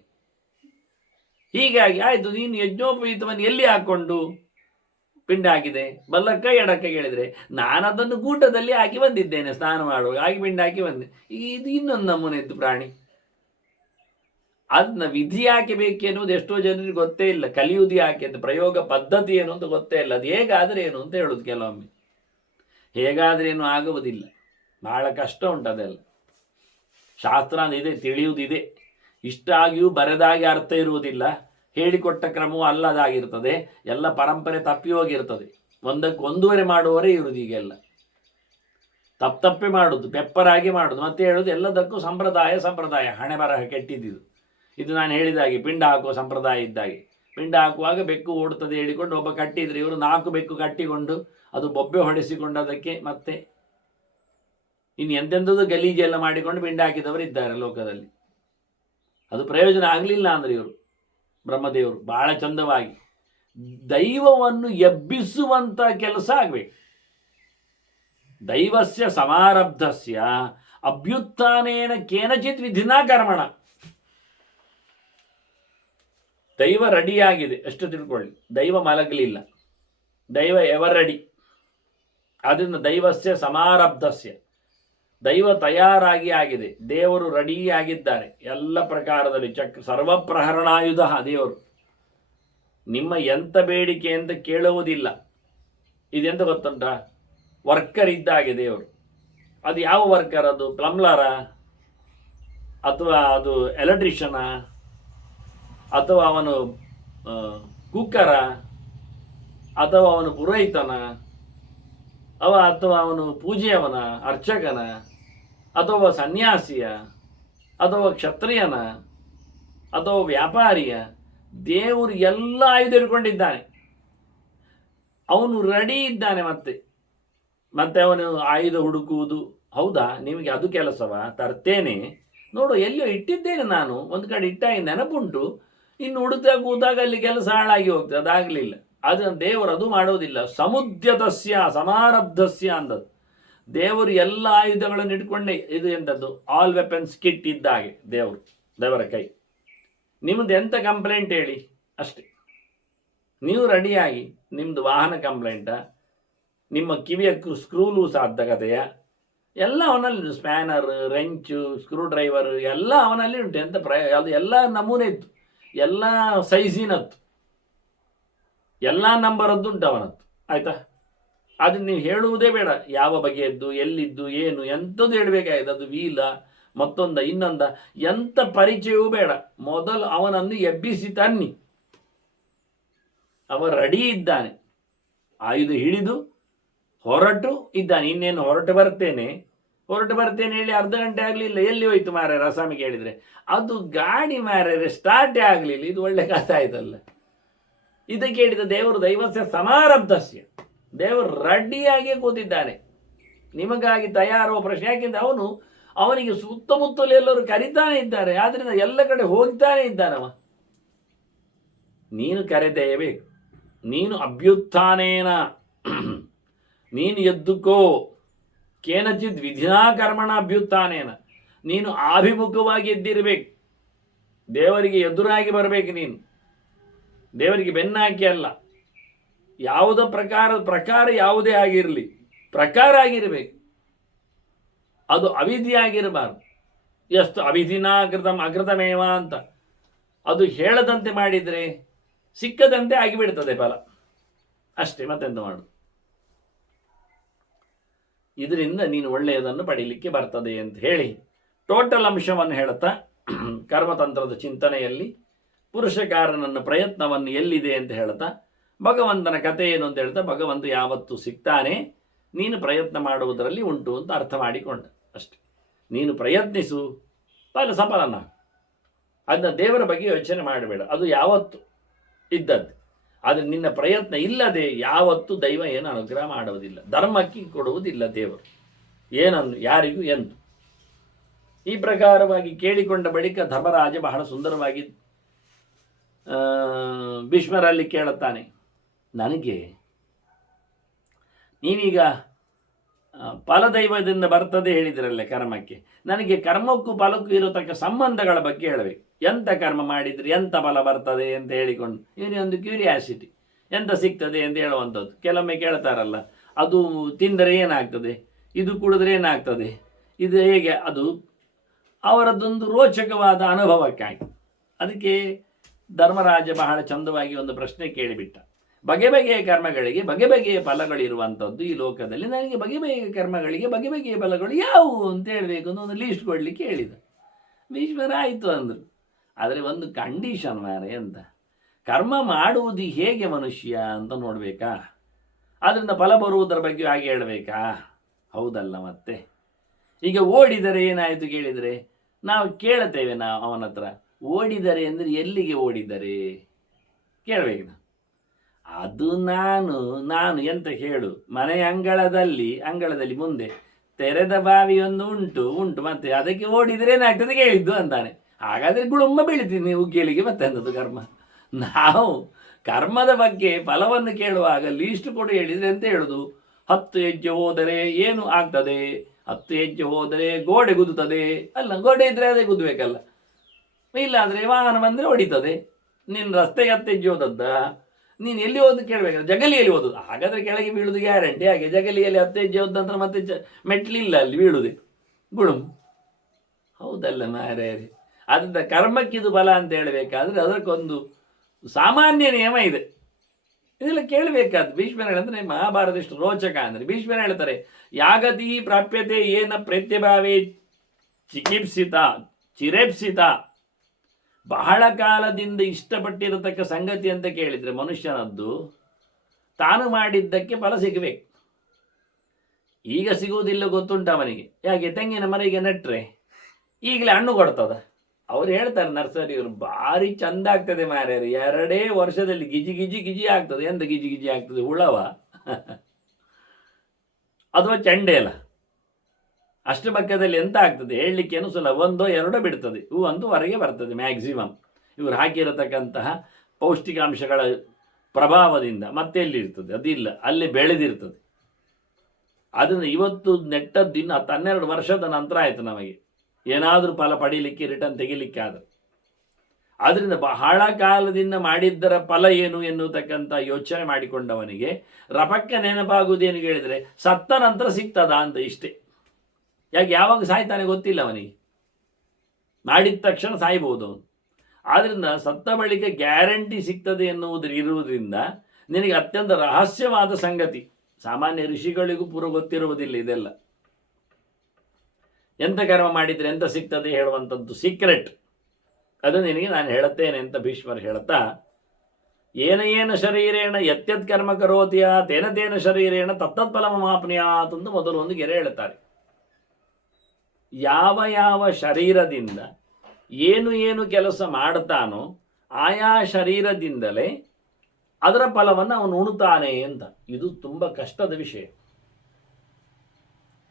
ಹೀಗಾಗಿ ಆಯಿತು, ನೀನು ಯಜ್ಞೋಪವೀತವನ್ನು ಎಲ್ಲಿ ಹಾಕ್ಕೊಂಡು ಪಿಂಡ ಹಾಕಿದೆ? ಬಲ್ಲಕ್ಕ ಎಡಕ್ಕ ಹೇಳಿದರೆ ನಾನು ಅದನ್ನು ಗೂಟದಲ್ಲಿ ಹಾಕಿ ಬಂದಿದ್ದೇನೆ, ಸ್ನಾನ ಮಾಡುವಾಗ ಹಾಕಿ ಪಿಂಡ ಹಾಕಿ ಬಂದೆ. ಇದು ಇನ್ನೊಂದು ನಮೂನೆದ್ದು ಪ್ರಾಣಿ. ಅದನ್ನ ವಿಧಿ ಯಾಕೆ ಬೇಕೆನ್ನುವುದು ಎಷ್ಟೋ ಜನರಿಗೆ ಗೊತ್ತೇ ಇಲ್ಲ. ಕಲಿಯುವುದು ಯಾಕೆ ಅಂತ, ಪ್ರಯೋಗ ಪದ್ಧತಿ ಏನು ಅಂತ ಗೊತ್ತೇ ಇಲ್ಲ. ಅದು ಹೇಗಾದರೆ ಏನು ಅಂತ ಹೇಳೋದು ಕೆಲವೊಮ್ಮೆ. ಹೇಗಾದರೆ ಏನು ಆಗುವುದಿಲ್ಲ, ಬಹಳ ಕಷ್ಟ ಉಂಟು ಅದೆಲ್ಲ. ಶಾಸ್ತ್ರ ಇದೆ, ತಿಳಿಯುವುದಿದೆ. ಇಷ್ಟ ಆಗಿಯೂ ಬರೆದಾಗಿ ಅರ್ಥ ಇರುವುದಿಲ್ಲ, ಹೇಳಿಕೊಟ್ಟ ಕ್ರಮವೂ ಅಲ್ಲದಾಗಿರ್ತದೆ, ಎಲ್ಲ ಪರಂಪರೆ ತಪ್ಪಿ ಹೋಗಿರ್ತದೆ. ಒಂದಕ್ಕೆ ಒಂದೂವರೆ ಮಾಡುವವರೇ ಇರುವುದು. ಈಗೆಲ್ಲ ತಪ್ಪೇ ಮಾಡೋದು, ಪೆಪ್ಪರಾಗಿ ಮಾಡೋದು, ಮತ್ತೆ ಹೇಳೋದು ಎಲ್ಲದಕ್ಕೂ ಸಂಪ್ರದಾಯ ಹಣೆ ಬರಹ ಕೆಟ್ಟಿದ್ದು. ಇದು ನಾನು ಹೇಳಿದಾಗೆ ಪಿಂಡ ಹಾಕುವ ಸಂಪ್ರದಾಯ ಇದ್ದಾಗೆ, ಪಿಂಡ ಹಾಕುವಾಗ ಬೆಕ್ಕು ಓಡುತ್ತದೆ ಹೇಳಿಕೊಂಡು ಒಬ್ಬ ಕಟ್ಟಿದ್ರೆ, ಇವರು 4 ಬೆಕ್ಕು ಕಟ್ಟಿಕೊಂಡು ಅದು ಬೊಬ್ಬೆ ಹೊಡೆಸಿಕೊಂಡು ಅದಕ್ಕೆ ಮತ್ತೆ ಇನ್ನು ಎಂತೆಂಥದ್ದು ಗಲೀಜೆಲ್ಲ ಮಾಡಿಕೊಂಡು ಪಿಂಡ ಹಾಕಿದವರು ಇದ್ದಾರೆ ಲೋಕದಲ್ಲಿ. ಅದು ಪ್ರಯೋಜನ ಆಗಲಿಲ್ಲ ಅಂದರೆ ಇವರು ಬ್ರಹ್ಮದೇವರು ಬಹಳ ಚಂದವಾಗಿ ದೈವವನ್ನು ಎಬ್ಬಿಸುವಂಥ ಕೆಲಸ ಆಗಬೇಕು. ದೈವಸ್ಯ ಸಮಾರಬ್ಧಸ್ಯ ಅಭ್ಯುತ್ಥಾನೇನ ಕೇನಚಿತ್ ವಿಧಿನಾ ಕರ್ಮಣ. ದೈವ ರೆಡಿಯಾಗಿದೆ ಅಷ್ಟು ತಿಳ್ಕೊಳ್ಳಿ. ದೈವ ಮಲಗಲಿಲ್ಲ, ದೈವ ಎವರ್ ರೆಡಿ. ಅದರಿಂದ ದೈವಸ್ಯ ಸಮಾರಬ್ಧಸ್ಯ, ದೈವ ತಯಾರಾಗಿ ಆಗಿದೆ, ದೇವರು ರೆಡಿಯಾಗಿದ್ದಾರೆ ಎಲ್ಲ ಪ್ರಕಾರದಲ್ಲಿ. ಸರ್ವಪ್ರಹರಣಾಯುಧ ದೇವರು. ನಿಮ್ಮ ಎಂಥ ಬೇಡಿಕೆ ಅಂತ ಕೇಳುವುದಿಲ್ಲ. ಇದೆಂತ ಗೊತ್ತುಂಟ? ವರ್ಕರ್ ಇದ್ದಾಗೆ ದೇವರು. ಅದು ಯಾವ ವರ್ಕರ್? ಅದು ಪ್ಲಂಬ್ಲರಾ, ಅಥವಾ ಅದು ಎಲೆಕ್ಟ್ರಿಷಿಯನ, ಅಥವಾ ಅವನು ಕುಕ್ಕರ, ಅಥವಾ ಅವನು ಪುರೋಹಿತನ, ಅಥವಾ ಅವನು ಪೂಜೆಯವನ, ಅರ್ಚಕನ, ಅಥವಾ ಸನ್ಯಾಸಿಯ, ಅಥವಾ ಕ್ಷತ್ರಿಯನ, ಅಥವಾ ವ್ಯಾಪಾರಿಯ, ದೇವರು ಎಲ್ಲ ಆಯುಧ ಇಟ್ಕೊಂಡಿದ್ದಾನೆ. ಅವನು ರೆಡಿ ಇದ್ದಾನೆ. ಮತ್ತೆ ಅವನು ಆಯುಧ ಹುಡುಕುವುದು. ಹೌದಾ, ನಿಮಗೆ ಅದು ಕೆಲಸವಾ? ತರ್ತೇನೆ ನೋಡು, ಎಲ್ಲಿಯೋ ಇಟ್ಟಿದ್ದೇನೆ ನಾನು, ಒಂದು ಕಡೆ ಇಟ್ಟಾಗಿ ನೆನಪುಂಟು, ಇನ್ನು ಹುಡುಕ್ತಾ ಕೂತಾಗ ಅಲ್ಲಿ ಕೆಲಸ ಹಾಳಾಗಿ ಹೋಗ್ತದೆ. ಅದಾಗಲಿಲ್ಲ. ಅದು ದೇವರು ಅದು ಮಾಡೋದಿಲ್ಲ. ಸಮುದ್ಯತಸ್ಯ ಸಮಾರಬ್ಧಸ್ಯ ಅಂದದ್ದು. ದೇವರು ಎಲ್ಲ ಆಯುಧಗಳನ್ನು ಇಟ್ಕೊಂಡೆ. ಇದು ಎಂಥದ್ದು? ಆಲ್ ವೆಪನ್ಸ್ ಕಿಟ್ ಇದ್ದಾಗೆ ದೇವರ ಕೈ. ನಿಮ್ಮದು ಎಂಥ ಕಂಪ್ಲೇಂಟ್ ಹೇಳಿ ಅಷ್ಟೇ. ನೀವು ರೆಡಿಯಾಗಿ, ನಿಮ್ಮದು ವಾಹನ ಕಂಪ್ಲೇಂಟಾ, ನಿಮ್ಮ ಕಿವಿಯ ಸ್ಕ್ರೂ ಲೂಸ್ ಆದ ಕಥೆಯ, ಎಲ್ಲ ಅವನಲ್ಲಿ, ಸ್ಪ್ಯಾನರ್, ರೆಂಚು, ಸ್ಕ್ರೂ ಡ್ರೈವರ್ ಎಲ್ಲ ಅವನಲ್ಲಿ ಉಂಟು. ಎಂಥ ಅದು ಎಲ್ಲ ನಮೂನೆ ಇತ್ತು, ಎಲ್ಲ ಸೈಜಿನತ್ತು, ಎಲ್ಲ ನಂಬರದ್ದು ಉಂಟು ಅವನತ್ತು. ಆಯಿತಾ? ಅದನ್ನು ನೀವು ಹೇಳುವುದೇ ಬೇಡ. ಯಾವ ಬಗೆಯದ್ದು, ಎಲ್ಲಿದ್ದು, ಏನು, ಎಂಥದ್ದು ಹೇಳಬೇಕಾಗಿದೆ. ಅದು ವೀಲ, ಮತ್ತೊಂದ, ಇನ್ನೊಂದ, ಎಂಥ ಪರಿಚಯವೂ ಬೇಡ. ಮೊದಲು ಅವನನ್ನು ಎಬ್ಬಿಸಿ ತನ್ನಿ. ಅವ ರೆಡಿ ಇದ್ದಾನೆ, ಆಯುಧ ಹಿಡಿದು ಹೊರಟು ಇದ್ದಾನೆ. ಇನ್ನೇನು ಹೊರಟು ಬರ್ತೇನೆ ಹೇಳಿ ಅರ್ಧ ಗಂಟೆ ಆಗಲಿಲ್ಲ. ಎಲ್ಲಿ ಹೋಯ್ತು ಮಾರ್ರೆ ರಸಾಮಿ ಕೇಳಿದರೆ? ಅದು ಗಾಡಿ ಮಾರ್ರೆ ಸ್ಟಾರ್ಟೇ ಆಗಲಿಲ್ಲ. ಇದು ಒಳ್ಳೆ ಕಥೆ ಆಯ್ತಲ್ಲ. ಇದಕ್ಕೆ ಹೇಳಿದ ದೇವರು ದೈವಸ್ಯ ಸಮಾರಬ್ಧಸ್ಯ. ದೇವರು ರೆಡಿಯಾಗಿಯೇ ಕೂತಿದ್ದಾನೆ, ನಿಮಗಾಗಿ ತಯಾರುವ ಪ್ರಶ್ನೆ. ಯಾಕೆಂದ್ರೆ ಅವನಿಗೆ ಸುತ್ತಮುತ್ತಲು ಎಲ್ಲರೂ ಕರಿತಾನೆ ಇದ್ದಾರೆ. ಆದ್ರಿಂದ ಎಲ್ಲ ಕಡೆ ಹೋಗ್ತಾನೆ ಇದ್ದಾನವ. ನೀನು ಕರೆದೇಯಬೇಕು. ನೀನು ಅಭ್ಯುತ್ಥಾನೇನ, ನೀನು ಎದ್ದುಕೋ. ಕೇನಚಿತ್ ವಿಧಿನಾ ಕರ್ಮಣ ಅಭ್ಯುತ್ಥಾನೇನ, ನೀನು ಆಭಿಮುಖವಾಗಿ ಎದ್ದಿರಬೇಕು. ದೇವರಿಗೆ ಎದುರಾಗಿ ಬರಬೇಕು. ನೀನು ದೇವರಿಗೆ ಬೆನ್ನಾಕಿ ಅಲ್ಲ. ಯಾವುದ ಪ್ರಕಾರ ಯಾವುದೇ ಆಗಿರಲಿ, ಪ್ರಕಾರ ಆಗಿರಬೇಕು. ಅದು ಅವಿಧಿಯಾಗಿರಬಾರ್ದು. ಎಷ್ಟು ಅವಿಧಿನಾ ಅಕೃತಮೇವ ಅಂತ ಅದು ಹೇಳದಂತೆ ಮಾಡಿದರೆ ಸಿಕ್ಕದಂತೆ ಆಗಿಬಿಡ್ತದೆ ಫಲ. ಅಷ್ಟೇ, ಮತ್ತೆಂತ ಮಾಡು. ಇದರಿಂದ ನೀನು ಒಳ್ಳೆಯದನ್ನು ಪಡೀಲಿಕ್ಕೆ ಬರ್ತದೆ ಅಂತ ಹೇಳಿ ಟೋಟಲ್ ಅಂಶವನ್ನು ಹೇಳುತ್ತಾ, ಕರ್ಮತಂತ್ರದ ಚಿಂತನೆಯಲ್ಲಿ ಪುರುಷಕಾರನನ್ನ ಪ್ರಯತ್ನವನ್ನು ಎಲ್ಲಿದೆ ಅಂತ ಹೇಳ್ತಾ, ಭಗವಂತನ ಕಥೆ ಏನು ಅಂತ ಹೇಳ್ತಾ, ಭಗವಂತ ಯಾವತ್ತು ಸಿಗ್ತಾನೆ, ನೀನು ಪ್ರಯತ್ನ ಮಾಡುವುದರಲ್ಲಿ ಉಂಟು ಅಂತ ಅರ್ಥ ಮಾಡಿಕೊಂಡ ಅಷ್ಟೆ. ನೀನು ಪ್ರಯತ್ನಿಸು, ಸಫಲನ. ಅದನ್ನ ದೇವರ ಬಗ್ಗೆ ಯೋಚನೆ ಮಾಡಬೇಡ, ಅದು ಯಾವತ್ತು ಇದ್ದದ್ದು. ಆದರೆ ನಿನ್ನ ಪ್ರಯತ್ನ ಇಲ್ಲದೆ ಯಾವತ್ತು ದೈವ ಏನು ಅನುಗ್ರಹ ಮಾಡುವುದಿಲ್ಲ, ಧರ್ಮಕ್ಕೆ ಕೊಡುವುದಿಲ್ಲ ದೇವರು ಏನನ್ನು, ಯಾರಿಗೂ ಎಂದು. ಈ ಪ್ರಕಾರವಾಗಿ ಕೇಳಿಕೊಂಡ ಬಳಿಕ ಧರ್ಮರಾಜ ಬಹಳ ಸುಂದರವಾಗಿ ಭೀಷ್ಮರಲ್ಲಿ ಕೇಳುತ್ತಾನೆ, ನನಗೆ ನೀವೀಗ ಫಲದೈವದಿಂದ ಬರ್ತದೆ ಹೇಳಿದ್ರಲ್ಲ ಕರ್ಮಕ್ಕೆ, ನನಗೆ ಕರ್ಮಕ್ಕೂ ಫಲಕ್ಕೂ ಇರತಕ್ಕ ಸಂಬಂಧಗಳ ಬಗ್ಗೆ ಹೇಳಬೇಕು. ಎಂಥ ಕರ್ಮ ಮಾಡಿದರೆ ಎಂಥ ಫಲ ಬರ್ತದೆ ಅಂತ ಹೇಳಿಕೊಂಡು ಇವನಿಗೊಂದು ಕ್ಯೂರಿಯಾಸಿಟಿ, ಎಂಥ ಸಿಗ್ತದೆ ಅಂತ ಹೇಳುವಂಥದ್ದು. ಕೆಲವೊಮ್ಮೆ ಕೇಳ್ತಾರಲ್ಲ, ಅದು ತಿಂದರೆ ಏನಾಗ್ತದೆ, ಇದು ಕುಡಿದ್ರೆ ಏನಾಗ್ತದೆ, ಇದು ಹೇಗೆ, ಅದು ಅವರದ್ದೊಂದು ರೋಚಕವಾದ ಅನುಭವಕ್ಕಾಗಿ. ಅದಕ್ಕೆ ಧರ್ಮರಾಜ ಬಹಳ ಚಂದವಾಗಿ ಒಂದು ಪ್ರಶ್ನೆ ಕೇಳಿಬಿಟ್ಟ. ಬಗೆ ಬಗೆಯ ಕರ್ಮಗಳಿಗೆ ಬಗೆ ಬಗೆಯ ಫಲಗಳಿರುವಂಥದ್ದು ಈ ಲೋಕದಲ್ಲಿ, ನನಗೆ ಬಗೆ ಬಗೆಯ ಕರ್ಮಗಳಿಗೆ ಬಗೆ ಬಗೆಯ ಫಲಗಳು ಯಾವುವು ಅಂತ ಹೇಳಬೇಕು ಅಂತ ಒಂದು ಲೀಸ್ಟ್ ಕೊಡಲಿಕ್ಕೆ ಹೇಳಿದ. ಭೀಷ್ಮರ ಆಯಿತು ಅಂದರು. ಆದರೆ ಒಂದು ಕಂಡೀಷನ್ ಮಾರೆ, ಅಂತ ಕರ್ಮ ಮಾಡುವುದು ಹೇಗೆ ಮನುಷ್ಯ ಅಂತ ನೋಡಬೇಕಾ, ಅದರಿಂದ ಫಲ ಬರುವುದರ ಬಗ್ಗೆ ಹಾಗೆ ಹೇಳಬೇಕಾ? ಹೌದಲ್ಲ. ಮತ್ತೆ ಈಗ ಓಡಿದರೆ ಏನಾಯಿತು ಕೇಳಿದರೆ ನಾವು ಕೇಳ್ತೇವೆ, ನಾವು ಅವನ ಹತ್ರ ಓಡಿದರೆ ಅಂದರೆ ಎಲ್ಲಿಗೆ ಓಡಿದರೆ ಕೇಳಬೇಕು. ಅದು ನಾನು ಎಂತ ಹೇಳು, ಮನೆಯ ಅಂಗಳದಲ್ಲಿ ಮುಂದೆ ತೆರೆದ ಬಾವಿಯೊಂದು ಉಂಟು ಮತ್ತೆ ಅದಕ್ಕೆ ಓಡಿದರೆ ಏನಾಗ್ತದೆ ಕೇಳಿದ್ದು ಅಂತಾನೆ. ಹಾಗಾದರೆ ಗುಳುಮ್ಮ ಬೀಳ್ತೀನಿ ನೀವು ಕೇಳಿಗೆ ಮತ್ತೆ ಅಂದದ್ದು ಕರ್ಮ. ನಾವು ಕರ್ಮದ ಬಗ್ಗೆ ಫಲವನ್ನು ಕೇಳುವಾಗ ಲೀಸ್ಟ್ ಕೊಡು ಹೇಳಿದರೆ ಅಂತ ಹೇಳುದು, 10 ಹೆಜ್ಜೆ ಹೋದರೆ ಏನು ಆಗ್ತದೆ, 10 ಹೆಜ್ಜೆ ಹೋದರೆ ಗೋಡೆ ಗುದ್ದುತ್ತದೆ. ಅಲ್ಲ, ಗೋಡೆ ಇದ್ರೆ ಅದೇ ಗುದ್ದಬೇಕಲ್ಲ, ಇಲ್ಲಾಂದರೆ ವಾಹನ ಬಂದರೆ ಹೊಡಿತದೆ. ನೀನು ರಸ್ತೆಗೆ 10 ಹೆಜ್ಜೆ ಹೋದದ್ದ, ನೀನು ಎಲ್ಲಿ ಓದು ಕೇಳಬೇಕಲ್ಲ, ಜಗಲಿಯಲ್ಲಿ ಓದೋದು. ಹಾಗಾದರೆ ಕೆಳಗೆ ಬೀಳುದು ಗ್ಯಾರಂಟಿ. ಹಾಗೆ ಜಗಲಿಯಲ್ಲಿ 10 ಹೆಜ್ಜೆ ಹೋದ ನಂತರ ಮತ್ತೆ ಮೆಟ್ಲಿಲ್ಲ, ಅಲ್ಲಿ ಬೀಳುದೆ ಗುಳುಂ. ಹೌದಲ್ಲ ಮಾರೇ. ಅದರಿಂದ ಕರ್ಮಕ್ಕಿದು ಫಲ ಅಂತ ಹೇಳಬೇಕಾದ್ರೆ ಅದಕ್ಕೊಂದು ಸಾಮಾನ್ಯ ನಿಯಮ ಇದೆ. ಇದೆಲ್ಲ ಕೇಳಬೇಕಾದ ಭೀಷ್ಮರು ಹೇಳಿದ್ರೆ ಮಹಾಭಾರತ ಎಷ್ಟು ರೋಚಕ ಅಂದರೆ ಭೀಷ್ಮರು ಹೇಳ್ತಾರೆ ಯಾಗತಿ ಪ್ರಾಪ್ಯತೆ ಏನ ಪ್ರತ್ಯಭಾವೇ ಚಿಕಿತ್ಸಿತ ಚಿರೇಪ್ಸಿತ. ಬಹಳ ಕಾಲದಿಂದ ಇಷ್ಟಪಟ್ಟಿರತಕ್ಕ ಸಂಗತಿ ಅಂತ ಕೇಳಿದರೆ ಮನುಷ್ಯನದ್ದು ತಾನು ಮಾಡಿದ್ದಕ್ಕೆ ಫಲ ಸಿಗಬೇಕು. ಈಗ ಸಿಗುವುದಿಲ್ಲ ಗೊತ್ತುಂಟ ಅವನಿಗೆ. ಯಾಕೆ ತೆಂಗಿನ ಮನೆಗೆ ನೆಟ್ಟರೆ ಈಗಲೇ ಹಣ್ಣು ಕೊಡ್ತದ. ಅವ್ರು ಹೇಳ್ತಾರೆ ನರ್ಸರಿಯವರು ಭಾರಿ ಚಂದ ಆಗ್ತದೆ ಮಾರ್ಯಾರು, 2 ವರ್ಷದಲ್ಲಿ ಗಿಜಿ ಗಿಜಿ ಗಿಜಿ ಆಗ್ತದೆ. ಎಂತ ಗಿಜಿ ಗಿಜಿ ಆಗ್ತದೆ? ಹುಳವ ಅಥವಾ ಚೆಂಡೇಲ? ಅಷ್ಟು ಪಕ್ಕದಲ್ಲಿ ಎಂತ ಆಗ್ತದೆ ಹೇಳಲಿಕ್ಕೇನು ಸುಲಭ. 1 2 ಬಿಡ್ತದೆ, ಇವು ಅಂತೂ ಹೊರಗೆ ಬರ್ತದೆ ಮ್ಯಾಕ್ಸಿಮಮ್. ಇವರು ಹಾಕಿರತಕ್ಕಂತಹ ಪೌಷ್ಟಿಕಾಂಶಗಳ ಪ್ರಭಾವದಿಂದ ಮತ್ತೆ ಎಲ್ಲಿರ್ತದೆ? ಅದಿಲ್ಲ, ಅಲ್ಲಿ ಬೆಳೆದಿರ್ತದೆ. ಅದನ್ನು ಇವತ್ತು ನೆಟ್ಟದ್ದು ಇನ್ನು 10-12 ವರ್ಷದ ನಂತರ ಆಯಿತು ನಮಗೆ ಏನಾದರೂ ಫಲ ಪಡೀಲಿಕ್ಕೆ, ರಿಟರ್ನ್ ತೆಗಿಲಿಕ್ಕೆ ಆದರೆ. ಆದ್ದರಿಂದ ಬಹಳ ಕಾಲದಿಂದ ಮಾಡಿದ್ದರ ಫಲ ಏನು ಎನ್ನುತಕ್ಕಂಥ ಯೋಚನೆ ಮಾಡಿಕೊಂಡವನಿಗೆ ರಪಕ್ಕೆ ನೆನಪಾಗುವುದೇನು ಹೇಳಿದರೆ ಸತ್ತ ನಂತರ ಸಿಗ್ತದಾ ಅಂತ ಇಷ್ಟೇ. ಯಾಕೆ ಯಾವಾಗ ಸಾಯ್ತಾನೆ ಗೊತ್ತಿಲ್ಲ ಅವನಿಗೆ, ಮಾಡಿದ ತಕ್ಷಣ ಸಾಯ್ಬೋದು ಅವನು. ಆದ್ದರಿಂದ ಸತ್ತ ಬಳಿಕ ಗ್ಯಾರಂಟಿ ಸಿಗ್ತದೆ ಇರುವುದರಿಂದ ನಿನಗೆ ಅತ್ಯಂತ ರಹಸ್ಯವಾದ ಸಂಗತಿ. ಸಾಮಾನ್ಯ ಋಷಿಗಳಿಗೂ ಪೂರ್ವ ಗೊತ್ತಿರುವುದಿಲ್ಲ ಇದೆಲ್ಲ. ಎಂಥ ಕರ್ಮ ಮಾಡಿದರೆ ಎಂತ ಸಿಗ್ತದೆ ಹೇಳುವಂಥದ್ದು ಸೀಕ್ರೆಟ್. ಅದು ನಿನಗೆ ನಾನು ಹೇಳುತ್ತೇನೆ ಅಂತ ಭೀಷ್ಮರು ಹೇಳುತ್ತಾ, ಏನ ಶರೀರೇಣ ಯತ್ಯತ್ ಕರ್ಮ ಕರೋತಿಯ ತೇನ ತೇನ ಶರೀರೇಣ ತತ್ತತ್ ಫಲಮಾಪ್ನುಯಾತ್ ಅಂತ ಮೊದಲು ಒಂದು ಗೆರೆ ಹೇಳುತ್ತಾರೆ. ಯಾವ ಯಾವ ಶರೀರದಿಂದ ಏನು ಕೆಲಸ ಮಾಡ್ತಾನೋ ಆಯಾ ಶರೀರದಿಂದಲೇ ಅದರ ಫಲವನ್ನು ಅವನು ಉಣ್ತಾನೆ ಅಂತ. ಇದು ತುಂಬ ಕಷ್ಟದ ವಿಷಯ.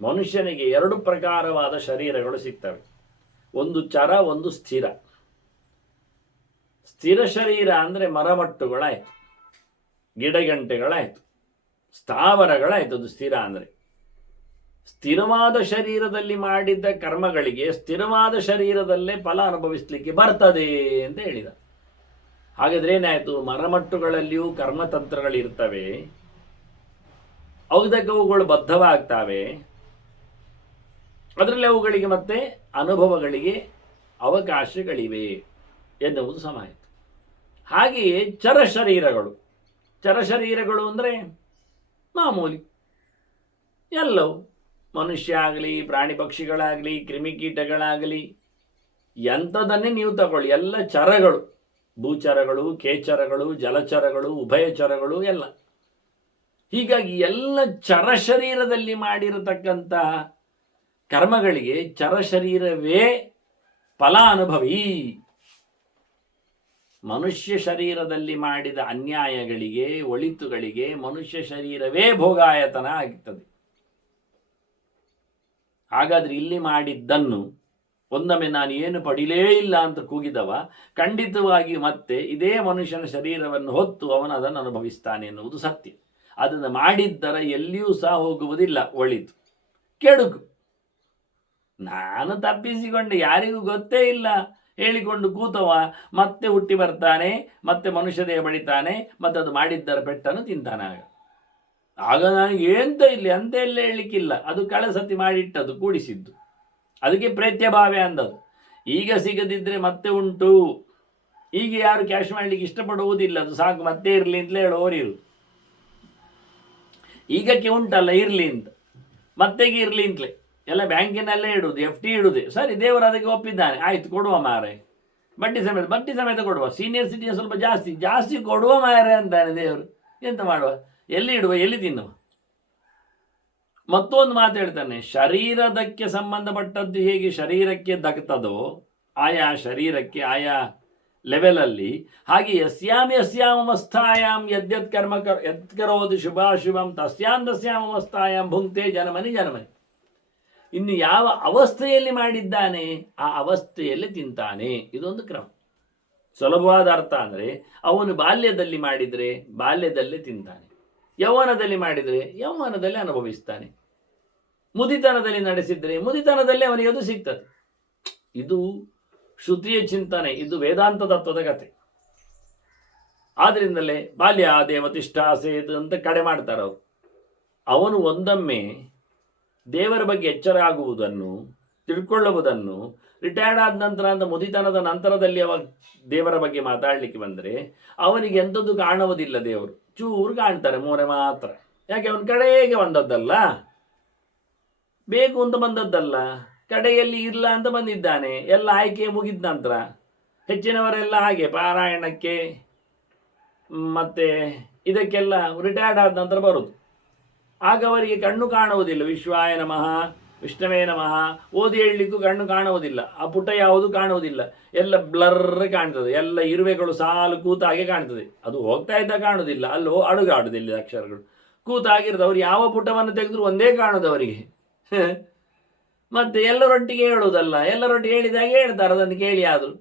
ಮನುಷ್ಯನಿಗೆ 2 ಪ್ರಕಾರವಾದ ಶರೀರಗಳು ಸಿಗ್ತವೆ. ಒಂದು ಚರ, ಒಂದು ಸ್ಥಿರ. ಸ್ಥಿರ ಶರೀರ ಅಂದರೆ ಮರಮಟ್ಟುಗಳಾಯಿತು, ಗಿಡಗಂಟೆಗಳಾಯಿತು, ಸ್ಥಾವರಗಳಾಯಿತು. ಅದು ಸ್ಥಿರ ಅಂದರೆ ಸ್ಥಿರವಾದ ಶರೀರದಲ್ಲಿ ಮಾಡಿದ್ದ ಕರ್ಮಗಳಿಗೆ ಸ್ಥಿರವಾದ ಶರೀರದಲ್ಲೇ ಫಲ ಅನುಭವಿಸಲಿಕ್ಕೆ ಬರ್ತದೆ ಅಂತ ಹೇಳಿದ. ಹಾಗಾದ್ರೆ ಏನಾಯಿತು? ಮರಮಟ್ಟುಗಳಲ್ಲಿಯೂ ಕರ್ಮತಂತ್ರಗಳಿರ್ತವೆ, ಅವುಗಳು ಬದ್ಧವಾಗ್ತವೆ. ಅದರಲ್ಲಿ ಅವುಗಳಿಗೆ ಮತ್ತೆ ಅನುಭವಗಳಿಗೆ ಅವಕಾಶಗಳಿವೆ ಎನ್ನುವುದು ಸಮಾಯಿತು. ಹಾಗೆಯೇ ಚರಶರೀರಗಳು ಅಂದರೆ ಮಾಮೂಲಿ ಎಲ್ಲವೂ, ಮನುಷ್ಯ ಆಗಲಿ, ಪ್ರಾಣಿ ಪಕ್ಷಿಗಳಾಗಲಿ, ಕ್ರಿಮಿಕೀಟಗಳಾಗಲಿ, ಎಂಥದನ್ನೇ ನೀವು ತಗೊಳ್ಳಿ, ಎಲ್ಲ ಚರಗಳು. ಭೂಚರಗಳು, ಕೇಚರಗಳು, ಜಲಚರಗಳು, ಉಭಯಚರಗಳು ಎಲ್ಲ. ಹೀಗಾಗಿ ಎಲ್ಲ ಚರಶರೀರದಲ್ಲಿ ಮಾಡಿರತಕ್ಕಂತಹ ಕರ್ಮಗಳಿಗೆ ಚರಶರೀರವೇ ಫಲಾನುಭವಿ. ಮನುಷ್ಯ ಶರೀರದಲ್ಲಿ ಮಾಡಿದ ಅನ್ಯಾಯಗಳಿಗೆ, ಒಳಿತುಗಳಿಗೆ ಮನುಷ್ಯ ಶರೀರವೇ ಭೋಗಾಯತನ ಆಗುತ್ತದೆ. ಹಾಗಾದರೆ ಇಲ್ಲಿ ಮಾಡಿದ್ದನ್ನು ಒಂದೊಮ್ಮೆ ನಾನು ಏನು ಪಡಿಲೇ ಇಲ್ಲ ಅಂತ ಕೂಗಿದವ ಖಂಡಿತವಾಗಿ ಮತ್ತೆ ಇದೇ ಮನುಷ್ಯನ ಶರೀರವನ್ನು ಹೊತ್ತು ಅವನು ಅದನ್ನು ಅನುಭವಿಸ್ತಾನೆ ಎನ್ನುವುದು ಸತ್ಯ. ಅದನ್ನು ಮಾಡಿದ್ದರ ಎಲ್ಲಿಯೂ ಸಹ ಹೋಗುವುದಿಲ್ಲ ಒಳಿತು, ಕೆಡುಕು. ನಾನು ತಪ್ಪಿಸಿಕೊಂಡೆ, ಯಾರಿಗೂ ಗೊತ್ತೇ ಇಲ್ಲ ಹೇಳಿಕೊಂಡು ಕೂತವ ಮತ್ತೆ ಹುಟ್ಟಿ ಬರ್ತಾನೆ, ಮತ್ತೆ ಮನುಷ್ಯ ದೇಹ ಬಡಿತಾನೆ, ಮತ್ತೆ ಅದು ಮಾಡಿದ್ದರ ಪೆಟ್ಟನ್ನು ತಿಂತಾನೆ. ಆಗ ನನಗೆ ಎಂತ ಇಲ್ಲಿ ಅಂತ ಎಲ್ಲ ಹೇಳಲಿಕ್ಕಿಲ್ಲ. ಅದು ಕಳಸತಿ ಮಾಡಿಟ್ಟದು, ಕೂಡಿಸಿದ್ದು. ಅದಕ್ಕೆ ಪ್ರೇತ್ಯಭಾವೆ ಅಂದದ್ದು. ಈಗ ಸಿಗದಿದ್ದರೆ ಮತ್ತೆ ಉಂಟು. ಈಗ ಯಾರು ಕ್ಯಾಶ್ ಮಾಡಲಿಕ್ಕೆ ಇಷ್ಟಪಡುವುದಿಲ್ಲ, ಅದು ಸಾಕು ಮತ್ತೆ ಇರಲಿ ಅಂತಲೇ ಹೇಳೋರಿರು. ಈಗಕ್ಕೆ ಉಂಟಲ್ಲ ಇರಲಿ ಅಂತ, ಮತ್ತೆಗೆ ಇರಲಿ ಅಂತಲೇ ಎಲ್ಲ ಬ್ಯಾಂಕಿನಲ್ಲೇ ಇಡುವುದು, FD ಇಡುವುದೇ. ಸರಿ, ದೇವರು ಅದಕ್ಕೆ ಒಪ್ಪಿದ್ದಾನೆ, ಆಯ್ತು ಕೊಡುವ ಮಾರೆ, ಬಡ್ಡಿ ಸಮೇತ ಕೊಡುವ. ಸೀನಿಯರ್ ಸಿಟಿಜನ್ ಸ್ವಲ್ಪ ಜಾಸ್ತಿ ಕೊಡುವ ಮಾರೆ ಅಂತಾನೆ ದೇವರು. ಎಂತ ಮಾಡುವ, ಎಲ್ಲಿ ಇಡುವ, ಎಲ್ಲಿ ತಿನ್ನುವ? ಮತ್ತೊಂದು ಮಾತು ಹೇಳ್ತಾನೆ, ಶರೀರದಕ್ಕೆ ಸಂಬಂಧಪಟ್ಟದ್ದು ಹೇಗೆ ಶರೀರಕ್ಕೆ ದಕ್ತದೋ ಆಯಾ ಶರೀರಕ್ಕೆ ಆಯಾ ಲೆವೆಲಲ್ಲಿ, ಹಾಗೆ ಯಸ್ಯಾಮವಸ್ಥಾಯಾಮ್ ಯದ್ಯತ್ ಕರ್ಮ ಯತ್ಕರೋದು ಶುಭಾಶುಭಂ ತಸ್ಯಾಮವಸ್ಥಾಯಾಮ್ ಭುಂಕ್ತೆ ಜನಮನಿ. ಇನ್ನು ಯಾವ ಅವಸ್ಥೆಯಲ್ಲಿ ಮಾಡಿದ್ದಾನೆ ಆ ಅವಸ್ಥೆಯಲ್ಲಿ ತಿಂತಾನೆ. ಇದೊಂದು ಕ್ರಮ. ಸುಲಭವಾದ ಅರ್ಥ ಅಂದರೆ, ಅವನು ಬಾಲ್ಯದಲ್ಲಿ ಮಾಡಿದರೆ ಬಾಲ್ಯದಲ್ಲೇ ತಿಂತಾನೆ, ಯೌವನದಲ್ಲಿ ಮಾಡಿದರೆ ಯೌವನದಲ್ಲಿ ಅನುಭವಿಸ್ತಾನೆ, ಮುದಿತನದಲ್ಲಿ ನಡೆಸಿದರೆ ಮುದಿತನದಲ್ಲಿ ಅವನಿಗೆ ಅದು ಸಿಗ್ತದೆ. ಇದು ಶ್ರುತಿಯ ಚಿಂತನೆ, ಇದು ವೇದಾಂತ ತತ್ವದ ಕತೆ. ಆದ್ದರಿಂದಲೇ ಬಾಲ್ಯ ದೇವತಿಷ್ಠಾಸೇತು ಅಂತ ಕಡೆ ಮಾಡ್ತಾರೆ ಅವರು. ಅವನು ಒಂದೊಮ್ಮೆ ದೇವರ ಬಗ್ಗೆ ಎಚ್ಚರ ಆಗುವುದನ್ನು, ತಿಳ್ಕೊಳ್ಳುವುದನ್ನು, ರಿಟೈರ್ಡ್ ಆದ ನಂತರ ಅಂತ ಮುದಿತನದ ನಂತರದಲ್ಲಿ ಅವ ದೇವರ ಬಗ್ಗೆ ಮಾತಾಡಲಿಕ್ಕೆ ಬಂದರೆ ಅವನಿಗೆ ಎಂಥದ್ದು ಕಾಣುವುದಿಲ್ಲ ದೇವರು. ಚೂರು ಕಾಣ್ತಾರೆ ಮೋರೆ ಮಾತ್ರ. ಯಾಕೆ ಅವನ ಕಡೆಗೆ ಬಂದದ್ದಲ್ಲ, ಬೇಕು ಅಂತ ಬಂದದ್ದಲ್ಲ, ಕಡೆಯಲ್ಲಿ ಇಲ್ಲ ಅಂತ ಬಂದಿದ್ದಾನೆ. ಎಲ್ಲ ಆಯ್ಕೆ ಮುಗಿದ ನಂತರ ಹೆಚ್ಚಿನವರೆಲ್ಲ ಹಾಗೆ ಪಾರಾಯಣಕ್ಕೆ ಮತ್ತೆ ಇದಕ್ಕೆಲ್ಲ ರಿಟೈರ್ಡ್ ಆದ ನಂತರ ಬರುದು. ಆಗ ಅವರಿಗೆ ಕಣ್ಣು ಕಾಣುವುದಿಲ್ಲ. ವಿಶ್ವಾಯ ನಮಃ, ವಿಷ್ಣವೇ ನಮಃ ಓದಿ ಹೇಳಲಿಕ್ಕೂ ಕಣ್ಣು ಕಾಣುವುದಿಲ್ಲ. ಆ ಪುಟ ಯಾವುದು ಕಾಣುವುದಿಲ್ಲ, ಎಲ್ಲ ಬ್ಲರ್ ಕಾಣ್ತದೆ. ಎಲ್ಲ ಇರುವೆಗಳು ಸಾಲು ಕೂತಾಗೆ ಕಾಣ್ತದೆ. ಅದು ಹೋಗ್ತಾ ಇದ್ದ ಕಾಣುವುದಿಲ್ಲ, ಅಲ್ಲೋ ಅಡುಗಾಡುದಿಲ್ಲ ಅಕ್ಷರಗಳು ಕೂತಾಗಿರ್ತದೆ. ಅವ್ರು ಯಾವ ಪುಟವನ್ನು ತೆಗೆದ್ರು ಒಂದೇ ಕಾಣುದು ಅವರಿಗೆ. ಮತ್ತೆ ಎಲ್ಲರೊಟ್ಟಿಗೆ ಹೇಳುವುದಲ್ಲ, ಎಲ್ಲರೊಟ್ಟಿಗೆ ಹೇಳಿದಾಗ ಹೇಳ್ತಾರೆ ಅದನ್ನು ಕೇಳಿ. ಆದರೂ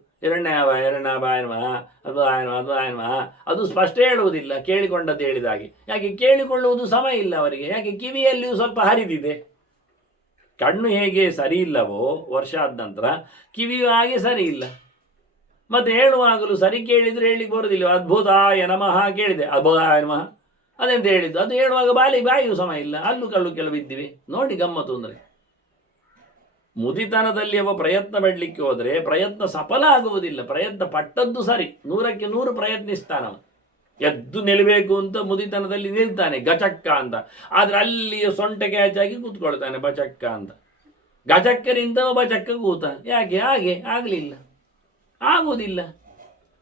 ಅದು ಸ್ಪಷ್ಟ ಹೇಳುವುದಿಲ್ಲ, ಕೇಳಿಕೊಂಡದ್ದು ಹೇಳಿದಾಗೆ. ಯಾಕೆ ಕೇಳಿಕೊಳ್ಳುವುದು ಸಮಯ ಇಲ್ಲ ಅವರಿಗೆ. ಯಾಕೆ ಕಿವಿಯಲ್ಲಿಯೂ ಸ್ವಲ್ಪ ಹರಿದಿದೆ. ಕಣ್ಣು ಹೇಗೆ ಸರಿ ಇಲ್ಲವೋ ವರ್ಷ ಆದ ನಂತರ ಕಿವಿಯೂ ಹಾಗೆ ಸರಿ ಇಲ್ಲ. ಮತ್ತೆ ಹೇಳುವಾಗಲೂ ಸರಿ ಕೇಳಿದ್ರು ಹೇಳಿಕ್ಕೆ ಬರುವುದಿಲ್ಲ. ಅದ್ಭುತಾಯ ನಮಃ ಕೇಳಿದೆ, ಅದ್ಭುತಾಯ ನಮಃ ಅದೆಂತ ಹೇಳಿದ್ದು. ಅದು ಹೇಳುವಾಗ ಬಾಯಿಯೂ ಸಮಯ ಇಲ್ಲ. ಅಲ್ಲೂ ಕಲ್ಲು ಕೆಲವು ಬಿದ್ದಿವೆ. ನೋಡಿ ಗಮ್ಮತ್ತು ಅಂದರೆ, ಮುದಿತನದಲ್ಲಿ ಅವ ಪ್ರಯತ್ನ ಪಡಲಿಕ್ಕೆ ಹೋದರೆ ಪ್ರಯತ್ನ ಸಫಲ ಆಗುವುದಿಲ್ಲ. ಪ್ರಯತ್ನ ಪಟ್ಟದ್ದು ಸರಿ, 100ಕ್ಕೆ 100 ಪ್ರಯತ್ನಿಸ್ತಾನವ. ಎದ್ದು ನಿಲ್ಲಬೇಕು ಅಂತ ಮುದಿತನದಲ್ಲಿ ನಿಲ್ತಾನೆ ಗಚಕ್ಕ ಅಂತ. ಆದರೆ ಅಲ್ಲಿಯ ಸೊಂಟಕ್ಕೆ ಹೆಚ್ಚಾಗಿ ಕೂತ್ಕೊಳ್ತಾನೆ ಬಚಕ್ಕ ಅಂತ. ಗಚಕ್ಕರಿಂದ ಬಚಕ್ಕ ಕೂತ. ಯಾಕೆ ಹಾಗೆ ಆಗಲಿಲ್ಲ, ಆಗುವುದಿಲ್ಲ.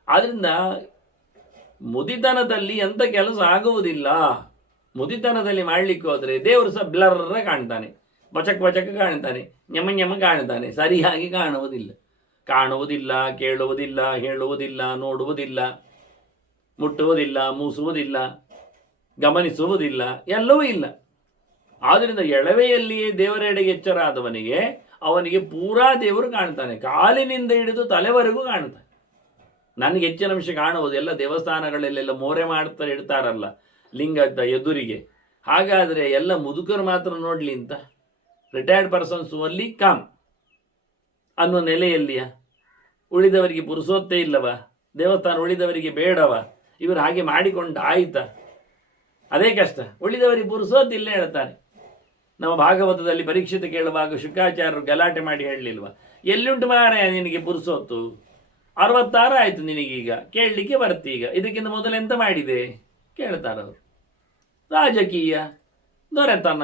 ಆದ್ರಿಂದ ಮುದಿತನದಲ್ಲಿ ಎಂಥ ಕೆಲಸ ಆಗುವುದಿಲ್ಲ. ಮುದಿತನದಲ್ಲಿ ಮಾಡಲಿಕ್ಕೆ ಹೋದರೆ ದೇವರು ಸಹ ಬ್ಲರ್ರ ಕಾಣ್ತಾನೆ, ಬಚಕ್ ಬಚಕ್ ಕಾಣ್ತಾನೆ, ñಮ ಕಾಣ್ತಾನೆ. ಸರಿಯಾಗಿ ಕಾಣುವುದಿಲ್ಲ, ಕೇಳುವುದಿಲ್ಲ, ಹೇಳುವುದಿಲ್ಲ, ನೋಡುವುದಿಲ್ಲ, ಮುಟ್ಟುವುದಿಲ್ಲ, ಮೂಸುವುದಿಲ್ಲ, ಗಮನಿಸುವುದಿಲ್ಲ, ಎಲ್ಲವೂ ಇಲ್ಲ. ಆದ್ದರಿಂದ ಎಳವೆಯಲ್ಲಿಯೇ ದೇವರೆಡೆಗೆ ಎಚ್ಚರಾದವನಿಗೆ ಅವನಿಗೆ ಪೂರಾ ದೇವರು ಕಾಣ್ತಾನೆ. ಕಾಲಿನಿಂದ ಹಿಡಿದು ತಲೆವರೆಗೂ ಕಾಣ್ತಾನೆ. ನನಗೆ ಹೆಚ್ಚಿನ ಅಂಶ ಕಾಣುವುದೆಲ್ಲ ದೇವಸ್ಥಾನಗಳಲ್ಲೆಲ್ಲ ಮೋರೆ ಮಾಡ್ತಾರೆ ಇಡ್ತಾರಲ್ಲ ಲಿಂಗದ ಎದುರಿಗೆ. ಹಾಗಾದರೆ ಎಲ್ಲ ಮುದುಕರು ಮಾತ್ರ ನೋಡಲಿ ಅಂತ, ರಿಟೈರ್ಡ್ ಪರ್ಸನ್ಸ್ ಅಲ್ಲಿ ಕಾಮ್ ಅನ್ನೋ ನೆಲೆಯಲ್ಲಿಯ ಉಳಿದವರಿಗೆ ಪುರುಸೋತ್ತೇ ಇಲ್ಲವ? ದೇವಸ್ಥಾನ ಉಳಿದವರಿಗೆ ಬೇಡವ? ಇವರು ಹಾಗೆ ಮಾಡಿಕೊಂಡು ಆಯಿತಾ? ಅದೇ ಕಷ್ಟ. ಉಳಿದವರಿಗೆ ಪುರುಸೋತ್ತಿಲ್ಲ ಹೇಳ್ತಾರೆ. ನಮ್ಮ ಭಾಗವತದಲ್ಲಿ ಪರೀಕ್ಷಿತ ಕೇಳುವಾಗ ಶುಕಾಚಾರ್ಯರು ಗಲಾಟೆ ಮಾಡಿ ಹೇಳಲಿಲ್ವ, ಎಲ್ಲಿಂಟು ಮಾರಾಯ ನಿನಗೆ ಪುರುಸೋತ್ತು? 66 ಆಯಿತು ನಿನಗೀಗ, ಕೇಳಲಿಕ್ಕೆ ಬರ್ತೀಗ, ಇದಕ್ಕಿಂತ ಮೊದಲು ಎಂತ ಮಾಡಿದೆ ಕೇಳ್ತಾರವರು. ರಾಜಕೀಯ, ದೊರೆತನ,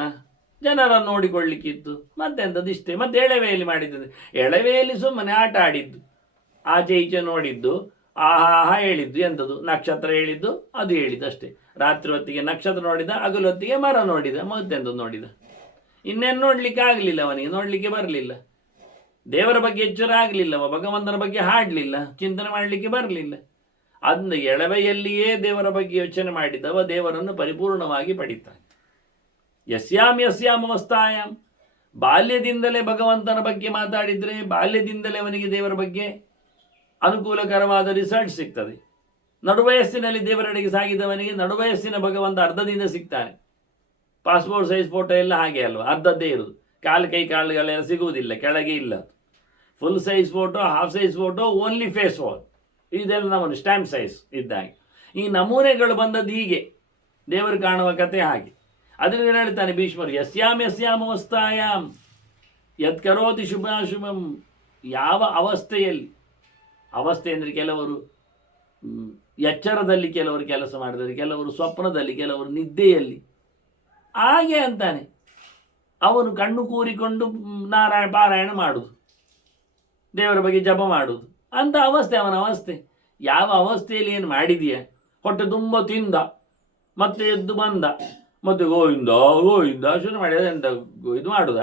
ಜನರನ್ನು ನೋಡಿಕೊಳ್ಳಿಕ್ಕಿತ್ತು, ಮತ್ತೆಂಥದ್ದು ಇಷ್ಟೇ. ಮತ್ತೆ ಎಳವೆಯಲ್ಲಿ ಮಾಡಿದ್ದು, ಎಳವೆಯಲ್ಲಿ ಸುಮ್ಮನೆ ಆಟ ಆಡಿದ್ದು, ಆಚೆ ಈಚೆ ನೋಡಿದ್ದು, ಆಹಾ ಹೇಳಿದ್ದು, ಎಂಥದ್ದು ನಕ್ಷತ್ರ ಹೇಳಿದ್ದು, ಅದು ಹೇಳಿದ್ದು ಅಷ್ಟೇ. ರಾತ್ರಿ ಹೊತ್ತಿಗೆ ನಕ್ಷತ್ರ ನೋಡಿದ, ಹಗಲು ಹೊತ್ತಿಗೆ ಮರ ನೋಡಿದ, ಮತ್ತೆಂಥದ್ದು ನೋಡಿದ. ಇನ್ನೇನು ನೋಡಲಿಕ್ಕೆ ಆಗಲಿಲ್ಲ ಅವನಿಗೆ, ನೋಡಲಿಕ್ಕೆ ಬರಲಿಲ್ಲ. ದೇವರ ಬಗ್ಗೆ ಎಚ್ಚರ ಆಗಲಿಲ್ಲವ, ಭಗವಂತನ ಬಗ್ಗೆ ಹಾಡಲಿಲ್ಲ, ಚಿಂತನೆ ಮಾಡಲಿಕ್ಕೆ ಬರಲಿಲ್ಲ. ಅದನ್ನು ಎಳವೆಯಲ್ಲಿಯೇ ದೇವರ ಬಗ್ಗೆ ಯೋಚನೆ ಮಾಡಿದವ ದೇವರನ್ನು ಪರಿಪೂರ್ಣವಾಗಿ ಪಡಿತಾನೆ. ಯಸ್ಯಾಂ ಅವಸ್ಥಾಯಾಮ್, ಬಾಲ್ಯದಿಂದಲೇ ಭಗವಂತನ ಬಗ್ಗೆ ಮಾತಾಡಿದರೆ ಬಾಲ್ಯದಿಂದಲೇ ಅವನಿಗೆ ದೇವರ ಬಗ್ಗೆ ಅನುಕೂಲಕರವಾದ ರಿಸಲ್ಟ್ ಸಿಗ್ತದೆ. ನಡುವಯಸ್ಸಿನಲ್ಲಿ ದೇವರೆಡೆಗೆ ಸಾಗಿದವನಿಗೆ ನಡುವಯಸ್ಸಿನ ಭಗವಂತ ಅರ್ಧದಿಂದ ಸಿಗ್ತಾನೆ. ಪಾಸ್ಪೋರ್ಟ್ ಸೈಜ್ ಫೋಟೋ ಎಲ್ಲ ಹಾಗೆ ಅಲ್ವಾ, ಅರ್ಧದ್ದೇ ಇರುವುದು. ಕೈ ಕಾಲುಗಳೆಲ್ಲ ಸಿಗುವುದಿಲ್ಲ, ಕೆಳಗೆ ಇಲ್ಲ. Full size photo, half size photo, only face ವಾಲ್, ಇದೆಲ್ಲ ನಮ್ಮನ್ನು ಸ್ಟ್ಯಾಂಪ್ ಸೈಜ್ ಇದ್ದಾಗೆ. ಈ ನಮೂನೆಗಳು ಬಂದದ್ದು ಹೀಗೆ, ದೇವರು ಕಾಣುವ ಕತೆ ಹಾಗೆ. ಅದರಿಂದ ಹೇಳ್ತಾನೆ ಭೀಷ್ಮರು, ಯಸ್ಯಾಂ ಅವಸ್ಥಾಯಾಮ್ ಯತ್ ಕರೋತಿ ಶುಭಾಶುಭಂ. ಯಾವ ಅವಸ್ಥೆಯಲ್ಲಿ, ಅವಸ್ಥೆ ಅಂದರೆ ಕೆಲವರು ಎಚ್ಚರದಲ್ಲಿ ಕೆಲವರು ಕೆಲಸ ಮಾಡಿದರೆ, ಕೆಲವರು ಸ್ವಪ್ನದಲ್ಲಿ, ಕೆಲವರು ನಿದ್ದೆಯಲ್ಲಿ, ಹಾಗೆ ಅಂತಾನೆ. ಅವನು ಕಣ್ಣು ಕೂರಿಕೊಂಡು ಪಾರಾಯಣ ಮಾಡುವುದು, ದೇವರ ಬಗ್ಗೆ ಜಪ ಮಾಡುವುದು, ಅಂತ ಅವಸ್ಥೆ ಅವನ ಅವಸ್ಥೆ. ಯಾವ ಅವಸ್ಥೆಯಲ್ಲಿ ಏನು ಮಾಡಿದೆಯಾ? ಹೊಟ್ಟೆ ತುಂಬ ತಿಂದ, ಮತ್ತೆ ಎದ್ದು ಬಂದ, ಮತ್ತೆ ಗೋವಿಂದ ಶುರು ಮಾಡಿದ. ಎಂತ ಇದು ಮಾಡುದ,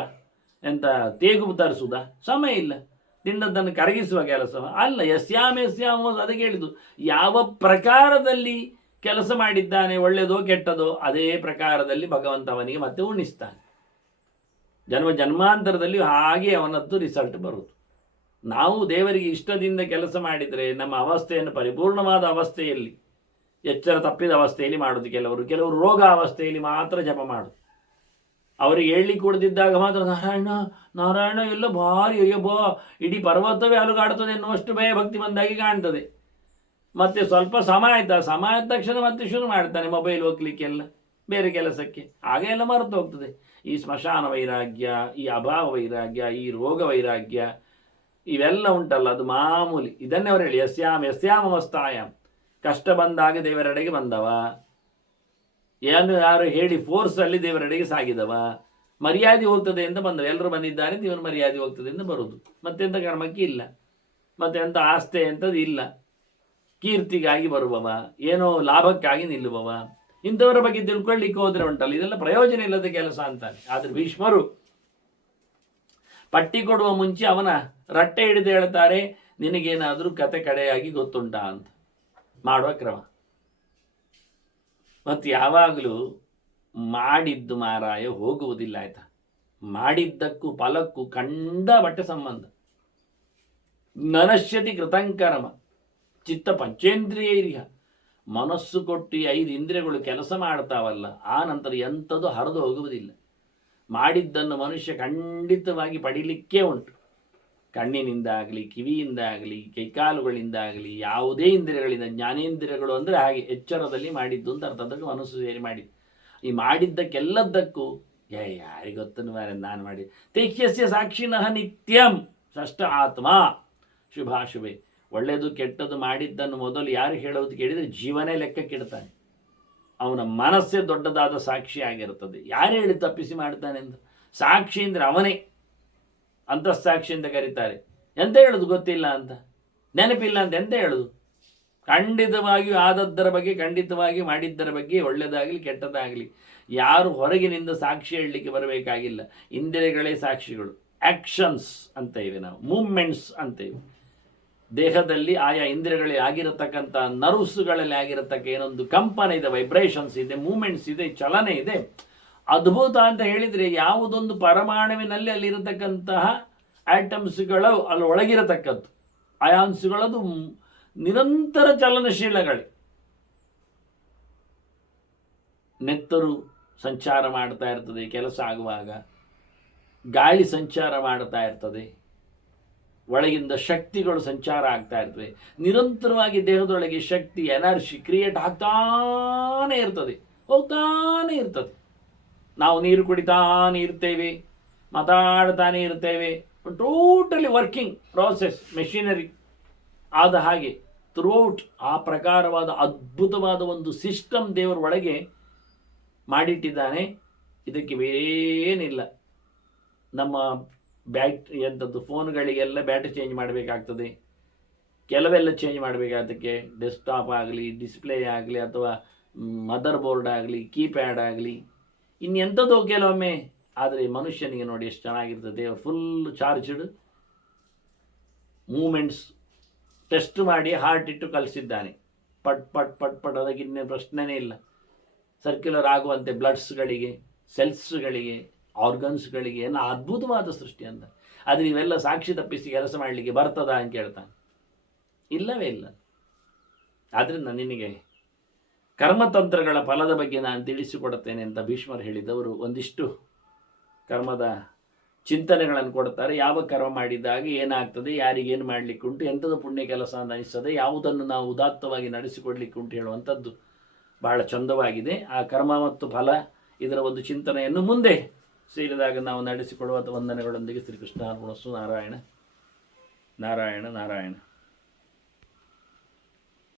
ಎಂತ ತೇಗು ತರಿಸುವುದ? ಸಮಯ ಇಲ್ಲ. ತಿಂದದ್ದನ್ನು ಕರಗಿಸುವ ಕೆಲಸ ಅಲ್ಲ. ಯಸ್ಯಾಂ ಅದಕ್ಕೆ ಹೇಳಿದ್ದು, ಯಾವ ಪ್ರಕಾರದಲ್ಲಿ ಕೆಲಸ ಮಾಡಿದ್ದಾನೆ, ಒಳ್ಳೆಯದೋ ಕೆಟ್ಟದೋ, ಅದೇ ಪ್ರಕಾರದಲ್ಲಿ ಭಗವಂತ ಅವನಿಗೆ ಮತ್ತೆ ಉಣಿಸ್ತಾನೆ. ಜನ್ಮಾಂತರದಲ್ಲಿ ಹಾಗೆ ಅವನದ್ದು ರಿಸಲ್ಟ್ ಬರುವುದು. ನಾವು ದೇವರಿಗೆ ಇಷ್ಟದಿಂದ ಕೆಲಸ ಮಾಡಿದರೆ ನಮ್ಮ ಅವಸ್ಥೆಯನ್ನು ಪರಿಪೂರ್ಣವಾದ ಅವಸ್ಥೆಯಲ್ಲಿ, ಎಚ್ಚರ ತಪ್ಪಿದ ಅವಸ್ಥೆಯಲ್ಲಿ ಮಾಡುವುದು. ಕೆಲವರು ರೋಗ ಅವಸ್ಥೆಯಲ್ಲಿ ಮಾತ್ರ ಜಪ ಮಾಡುದು. ಅವರಿಗೆ ಹೇಳಲಿಕ್ಕೆ ಕೊಡದಿದ್ದಾಗ ಮಾತ್ರ ನಾರಾಯಣ ಎಲ್ಲ ಭಾರಿ ಅಯ್ಯಬ್ಬೋ ಇಡೀ ಪರ್ವತವೇ ಅಲುಗಾಡ್ತದೆ ಎನ್ನುವಷ್ಟು ಭಯ ಭಕ್ತಿ ಬಂದಾಗಿ ಕಾಣ್ತದೆ. ಮತ್ತೆ ಸ್ವಲ್ಪ ಸಮಯ ಆಯ್ತಾ, ಸಮಯ ಆದ ತಕ್ಷಣ ಮತ್ತೆ ಶುರು ಮಾಡ್ತಾನೆ ಮೊಬೈಲ್ ಹೋಗ್ಲಿಕ್ಕೆಲ್ಲ, ಬೇರೆ ಕೆಲಸಕ್ಕೆ. ಹಾಗೆಲ್ಲ ಮರೆತು ಹೋಗ್ತದೆ. ಈ ಸ್ಮಶಾನ ವೈರಾಗ್ಯ, ಈ ಅಭಾವ ವೈರಾಗ್ಯ, ಈ ರೋಗ ವೈರಾಗ್ಯ, ಇವೆಲ್ಲ ಉಂಟಲ್ಲ, ಅದು ಮಾಮೂಲಿ. ಇದನ್ನೇ ಅವರು ಹೇಳಿ ಯಸ್ಯಾಂ ಅವಸ್ಥಾಯಾಮ್. ಕಷ್ಟ ಬಂದಾಗ ದೇವರೆಡೆಗೆ ಬಂದವ, ಏನು ಯಾರು ಹೇಳಿ ಫೋರ್ಸಲ್ಲಿ ದೇವರೆಡೆಗೆ ಸಾಗಿದವ? ಮರ್ಯಾದೆ ಹೋಗ್ತದೆ ಅಂತ ಬಂದವ, ಎಲ್ಲರೂ ಬಂದಿದ್ದಾರೆ ಅಂತ ಇವನು ಮರ್ಯಾದೆ ಹೋಗ್ತದೆ ಅಂತ ಬರುವುದು. ಮತ್ತೆಂಥ ಕರ್ಮಕ್ಕೆ ಇಲ್ಲ, ಮತ್ತೆ ಎಂಥ ಆಸ್ತೆ ಎಂಥದ್ದು ಇಲ್ಲ. ಕೀರ್ತಿಗಾಗಿ ಬರುವವ, ಏನೋ ಲಾಭಕ್ಕಾಗಿ ನಿಲ್ಲುವವ, ಇಂಥವರ ಬಗ್ಗೆ ತಿಳ್ಕೊಳ್ಳಿಕ್ಕೆ ಹೋದ್ರೆ ಉಂಟಲ್ಲ, ಇದೆಲ್ಲ ಪ್ರಯೋಜನ ಇಲ್ಲದ ಕೆಲಸ ಅಂತಾನೆ. ಆದರೆ ಭೀಷ್ಮರು ಪಟ್ಟಿ ಕೊಡುವ ಮುಂಚೆ ಅವನ ರಟ್ಟೆ ಹಿಡಿದು ಹೇಳ್ತಾರೆ, ನಿನಗೇನಾದರೂ ಕತೆ ಕಡೆಯಾಗಿ ಗೊತ್ತುಂಟಾ ಅಂತ. ಮಾಡುವ ಕ್ರಮ ಮತ್ತು ಯಾವಾಗಲೂ ಮಾಡಿದ್ದು ಮಾರಾಯ ಹೋಗುವುದಿಲ್ಲ, ಆಯ್ತಾ? ಮಾಡಿದ್ದಕ್ಕೂ ಫಲಕ್ಕೂ ಬಟ್ಟೆ ಸಂಬಂಧ. ನನಶ್ಯತಿ ಕೃತಂಕರಮ ಚಿತ್ತ ಪಂಚೇಂದ್ರಿಯೈರ್ಯ. ಮನಸ್ಸು ಕೊಟ್ಟು 5 ಇಂದ್ರಿಯಗಳು ಕೆಲಸ ಮಾಡ್ತಾವಲ್ಲ, ಆ ನಂತರ ಎಂಥದ್ದು ಹರಿದು ಹೋಗುವುದಿಲ್ಲ. ಮಾಡಿದ್ದನ್ನು ಮನುಷ್ಯ ಖಂಡಿತವಾಗಿ ಪಡೀಲಿಕ್ಕೇ ಉಂಟು. ಕಣ್ಣಿನಿಂದಾಗಲಿ, ಕಿವಿಯಿಂದಾಗಲಿ, ಕೈಕಾಲುಗಳಿಂದಾಗಲಿ, ಯಾವುದೇ ಇಂದ್ರಿಯಗಳಿಂದ. ಜ್ಞಾನೇಂದ್ರಿಯಗಳು ಅಂದರೆ ಹಾಗೆ ಎಚ್ಚರದಲ್ಲಿ ಮಾಡಿದ್ದು ಅಂತ ಅರ್ಥ. ಅದಕ್ಕೆ ಮನಸ್ಸು ಸೇರಿ ಮಾಡಿದ್ದು. ಈ ಮಾಡಿದ್ದಕ್ಕೆಲ್ಲದಕ್ಕೂ ಯಾರಿಗೆ ಗೊತ್ತನ್ನು ಮಾರೆ ನಾನು ಮಾಡಿ ತೈಕ್ಯಸ್ಯ ಸಾಕ್ಷಿನಃ ನಿತ್ಯಂ ಷಷ್ಠ ಆತ್ಮ ಶುಭಾಶುಭೆ. ಒಳ್ಳೆಯದು ಕೆಟ್ಟದ್ದು ಮಾಡಿದ್ದನ್ನು ಮೊದಲು ಯಾರು ಹೇಳೋದು ಕೇಳಿದರೆ ಜೀವನೇ ಲೆಕ್ಕಕ್ಕಿಡ್ತಾನೆ. ಅವನ ಮನಸ್ಸೇ ದೊಡ್ಡದಾದ ಸಾಕ್ಷಿ ಆಗಿರುತ್ತದೆ. ಯಾರು ಹೇಳಿ ತಪ್ಪಿಸಿ ಮಾಡ್ತಾನೆ ಅಂತ? ಸಾಕ್ಷಿ ಅಂದರೆ ಅವನೇ. ಅಂತಃಸಾಕ್ಷಿ ಅಂತ ಕರೀತಾರೆ. ಎಂತ ಹೇಳೋದು? ಗೊತ್ತಿಲ್ಲ ಅಂತ, ನೆನಪಿಲ್ಲ ಅಂತ ಎಂತ ಹೇಳೋದು? ಖಂಡಿತವಾಗಿಯೂ ಆದದ್ದರ ಬಗ್ಗೆ, ಖಂಡಿತವಾಗಿ ಮಾಡಿದ್ದರ ಬಗ್ಗೆ, ಒಳ್ಳೆಯದಾಗಲಿ ಕೆಟ್ಟದಾಗಲಿ ಯಾರು ಹೊರಗಿನಿಂದ ಸಾಕ್ಷಿ ಹೇಳಲಿಕ್ಕೆ ಬರಬೇಕಾಗಿಲ್ಲ. ಇಂದ್ರಿಯಗಳೇ ಸಾಕ್ಷಿಗಳು. ಆ್ಯಕ್ಷನ್ಸ್ ಅಂತ ಇವೆ, ನಾವು ಮೂವ್ಮೆಂಟ್ಸ್ ಅಂತೇವೆ. ದೇಹದಲ್ಲಿ ಆಯಾ ಇಂದ್ರಿಯಗಳಲ್ಲಿ ಆಗಿರತಕ್ಕಂಥ ನರ್ವ್ಸ್ಗಳಲ್ಲಿ ಆಗಿರತಕ್ಕ ಏನೊಂದು ಕಂಪನ ಇದೆ, ವೈಬ್ರೇಷನ್ಸ್ ಇದೆ, ಮೂಮೆಂಟ್ಸ್ ಇದೆ, ಚಲನೆ ಇದೆ. ಅದ್ಭುತ ಅಂತ ಹೇಳಿದರೆ ಯಾವುದೊಂದು ಪರಮಾಣುವಿನಲ್ಲಿ ಅಲ್ಲಿರತಕ್ಕಂತಹ ಆಟಮ್ಸ್ಗಳು ಅಲ್ಲಿ ಒಳಗಿರತಕ್ಕದ್ದು ಅಯಾನ್ಸ್ಗಳದು ನಿರಂತರ ಚಲನಶೀಲಗಳೇ. ನೆತ್ತರು ಸಂಚಾರ ಮಾಡ್ತಾ ಇರ್ತದೆ ಕೆಲಸ ಆಗುವಾಗ, ಗಾಳಿ ಸಂಚಾರ ಮಾಡ್ತಾ ಇರ್ತದೆ, ಒಳಗಿಂದ ಶಕ್ತಿಗಳು ಸಂಚಾರ ಆಗ್ತಾ ಇರ್ತವೆ. ನಿರಂತರವಾಗಿ ದೇಹದೊಳಗೆ ಶಕ್ತಿ, ಎನರ್ಜಿ ಕ್ರಿಯೇಟ್ ಆಗ್ತಾನೇ ಇರ್ತದೆ, ಹೋಗ್ತಾನೇ ಇರ್ತದೆ. ನಾವು ನೀರು ಕುಡಿತಾನೆ ಇರ್ತೇವೆ, ಮಾತಾಡ್ತಾನೆ ಇರ್ತೇವೆ. ಟೋಟಲಿ ವರ್ಕಿಂಗ್ ಪ್ರಾಸೆಸ್, ಮೆಷಿನರಿ ಆದ ಹಾಗೆ ಥ್ರೂಔಟ್ ಆ ಪ್ರಕಾರವಾದ ಅದ್ಭುತವಾದ ಒಂದು ಸಿಸ್ಟಮ್ ದೇವರ ಒಳಗೆ ಮಾಡಿಟ್ಟಿದ್ದಾನೆ. ಇದಕ್ಕೆ ಬೇರೇನಿಲ್ಲ. ನಮ್ಮ ಎಂಥದ್ದು ಫೋನ್ಗಳಿಗೆಲ್ಲ ಬ್ಯಾಟ್ರಿ ಚೇಂಜ್ ಮಾಡಬೇಕಾಗ್ತದೆ, ಕೆಲವೆಲ್ಲ ಚೇಂಜ್ ಮಾಡಬೇಕಾದಕ್ಕೆ. ಡೆಸ್ಕ್ಟಾಪ್ ಆಗಲಿ, ಡಿಸ್ಪ್ಲೇ ಆಗಲಿ, ಅಥವಾ ಮದರ್ ಬೋರ್ಡ್ ಆಗಲಿ, ಕೀಪ್ಯಾಡ್ ಆಗಲಿ, ಇನ್ನೆಂಥದ್ದು ಕೆಲವೊಮ್ಮೆ. ಆದರೆ ಮನುಷ್ಯನಿಗೆ ನೋಡಿ ಎಷ್ಟು ಚೆನ್ನಾಗಿರ್ತದೆ. ಫುಲ್ ಚಾರ್ಜ್ಡ್ ಮೂಮೆಂಟ್ಸ್ ಟೆಸ್ಟ್ ಮಾಡಿ ಹಾರ್ಟ್ ಇಟ್ಟು ಕಲಿಸಿದ್ದಾನೆ. ಪಟ್ ಪಟ್ ಪಟ್ ಪಟ್, ಅದಕ್ಕೆ ಇನ್ನೇ ಪ್ರಶ್ನೆನೇ ಇಲ್ಲ. ಸರ್ಕ್ಯುಲರ್ ಆಗುವಂತೆ ಬ್ಲಡ್ಸ್ಗಳಿಗೆ, ಸೆಲ್ಸ್ಗಳಿಗೆ, ಆರ್ಗನ್ಸ್ಗಳಿಗೆ ಎಲ್ಲ ಅದ್ಭುತವಾದ ಸೃಷ್ಟಿ ಅಂತ. ಆದರೆ ಇವೆಲ್ಲ ಸಾಕ್ಷಿ ತಪ್ಪಿಸಿ ಕೆಲಸ ಮಾಡಲಿಕ್ಕೆ ಬರ್ತದಾ ಅಂತ ಕೇಳ್ತಾನೆ. ಇಲ್ಲವೇ ಇಲ್ಲ. ಆದ್ದರಿಂದ ನಿನಗೆ ಕರ್ಮತಂತ್ರಗಳ ಫಲದ ಬಗ್ಗೆ ನಾನು ತಿಳಿಸಿಕೊಡುತ್ತೇನೆ ಅಂತ ಭೀಷ್ಮರು ಹೇಳಿದವರು ಒಂದಿಷ್ಟು ಕರ್ಮದ ಚಿಂತನೆಗಳನ್ನು ಕೊಡ್ತಾರೆ. ಯಾವ ಕರ್ಮ ಮಾಡಿದಾಗ ಏನಾಗ್ತದೆ, ಯಾರಿಗೇನು ಮಾಡಲಿಕ್ಕೆ ಉಂಟು, ಎಂಥದ್ದು ಪುಣ್ಯ ಕೆಲಸ ಅಂತ ಅನಿಸ್ತದೆ, ಯಾವುದನ್ನು ನಾವು ಉದಾತ್ತವಾಗಿ ನಡೆಸಿಕೊಡ್ಲಿಕ್ಕೆ ಉಂಟು ಹೇಳುವಂಥದ್ದು ಬಹಳ ಚಂದವಾಗಿದೆ. ಆ ಕರ್ಮ ಮತ್ತು ಫಲ ಇದರ ಒಂದು ಚಿಂತನೆಯನ್ನು ಮುಂದೆ ಸೇರಿದಾಗ ನಾವು ನಡೆಸಿಕೊಡುವ ವಂದನೆಗಳೊಂದಿಗೆ ಶ್ರೀಕೃಷ್ಣ ಅರ್ಪಣಸ್ತು. ನಾರಾಯಣ ನಾರಾಯಣ ನಾರಾಯಣ.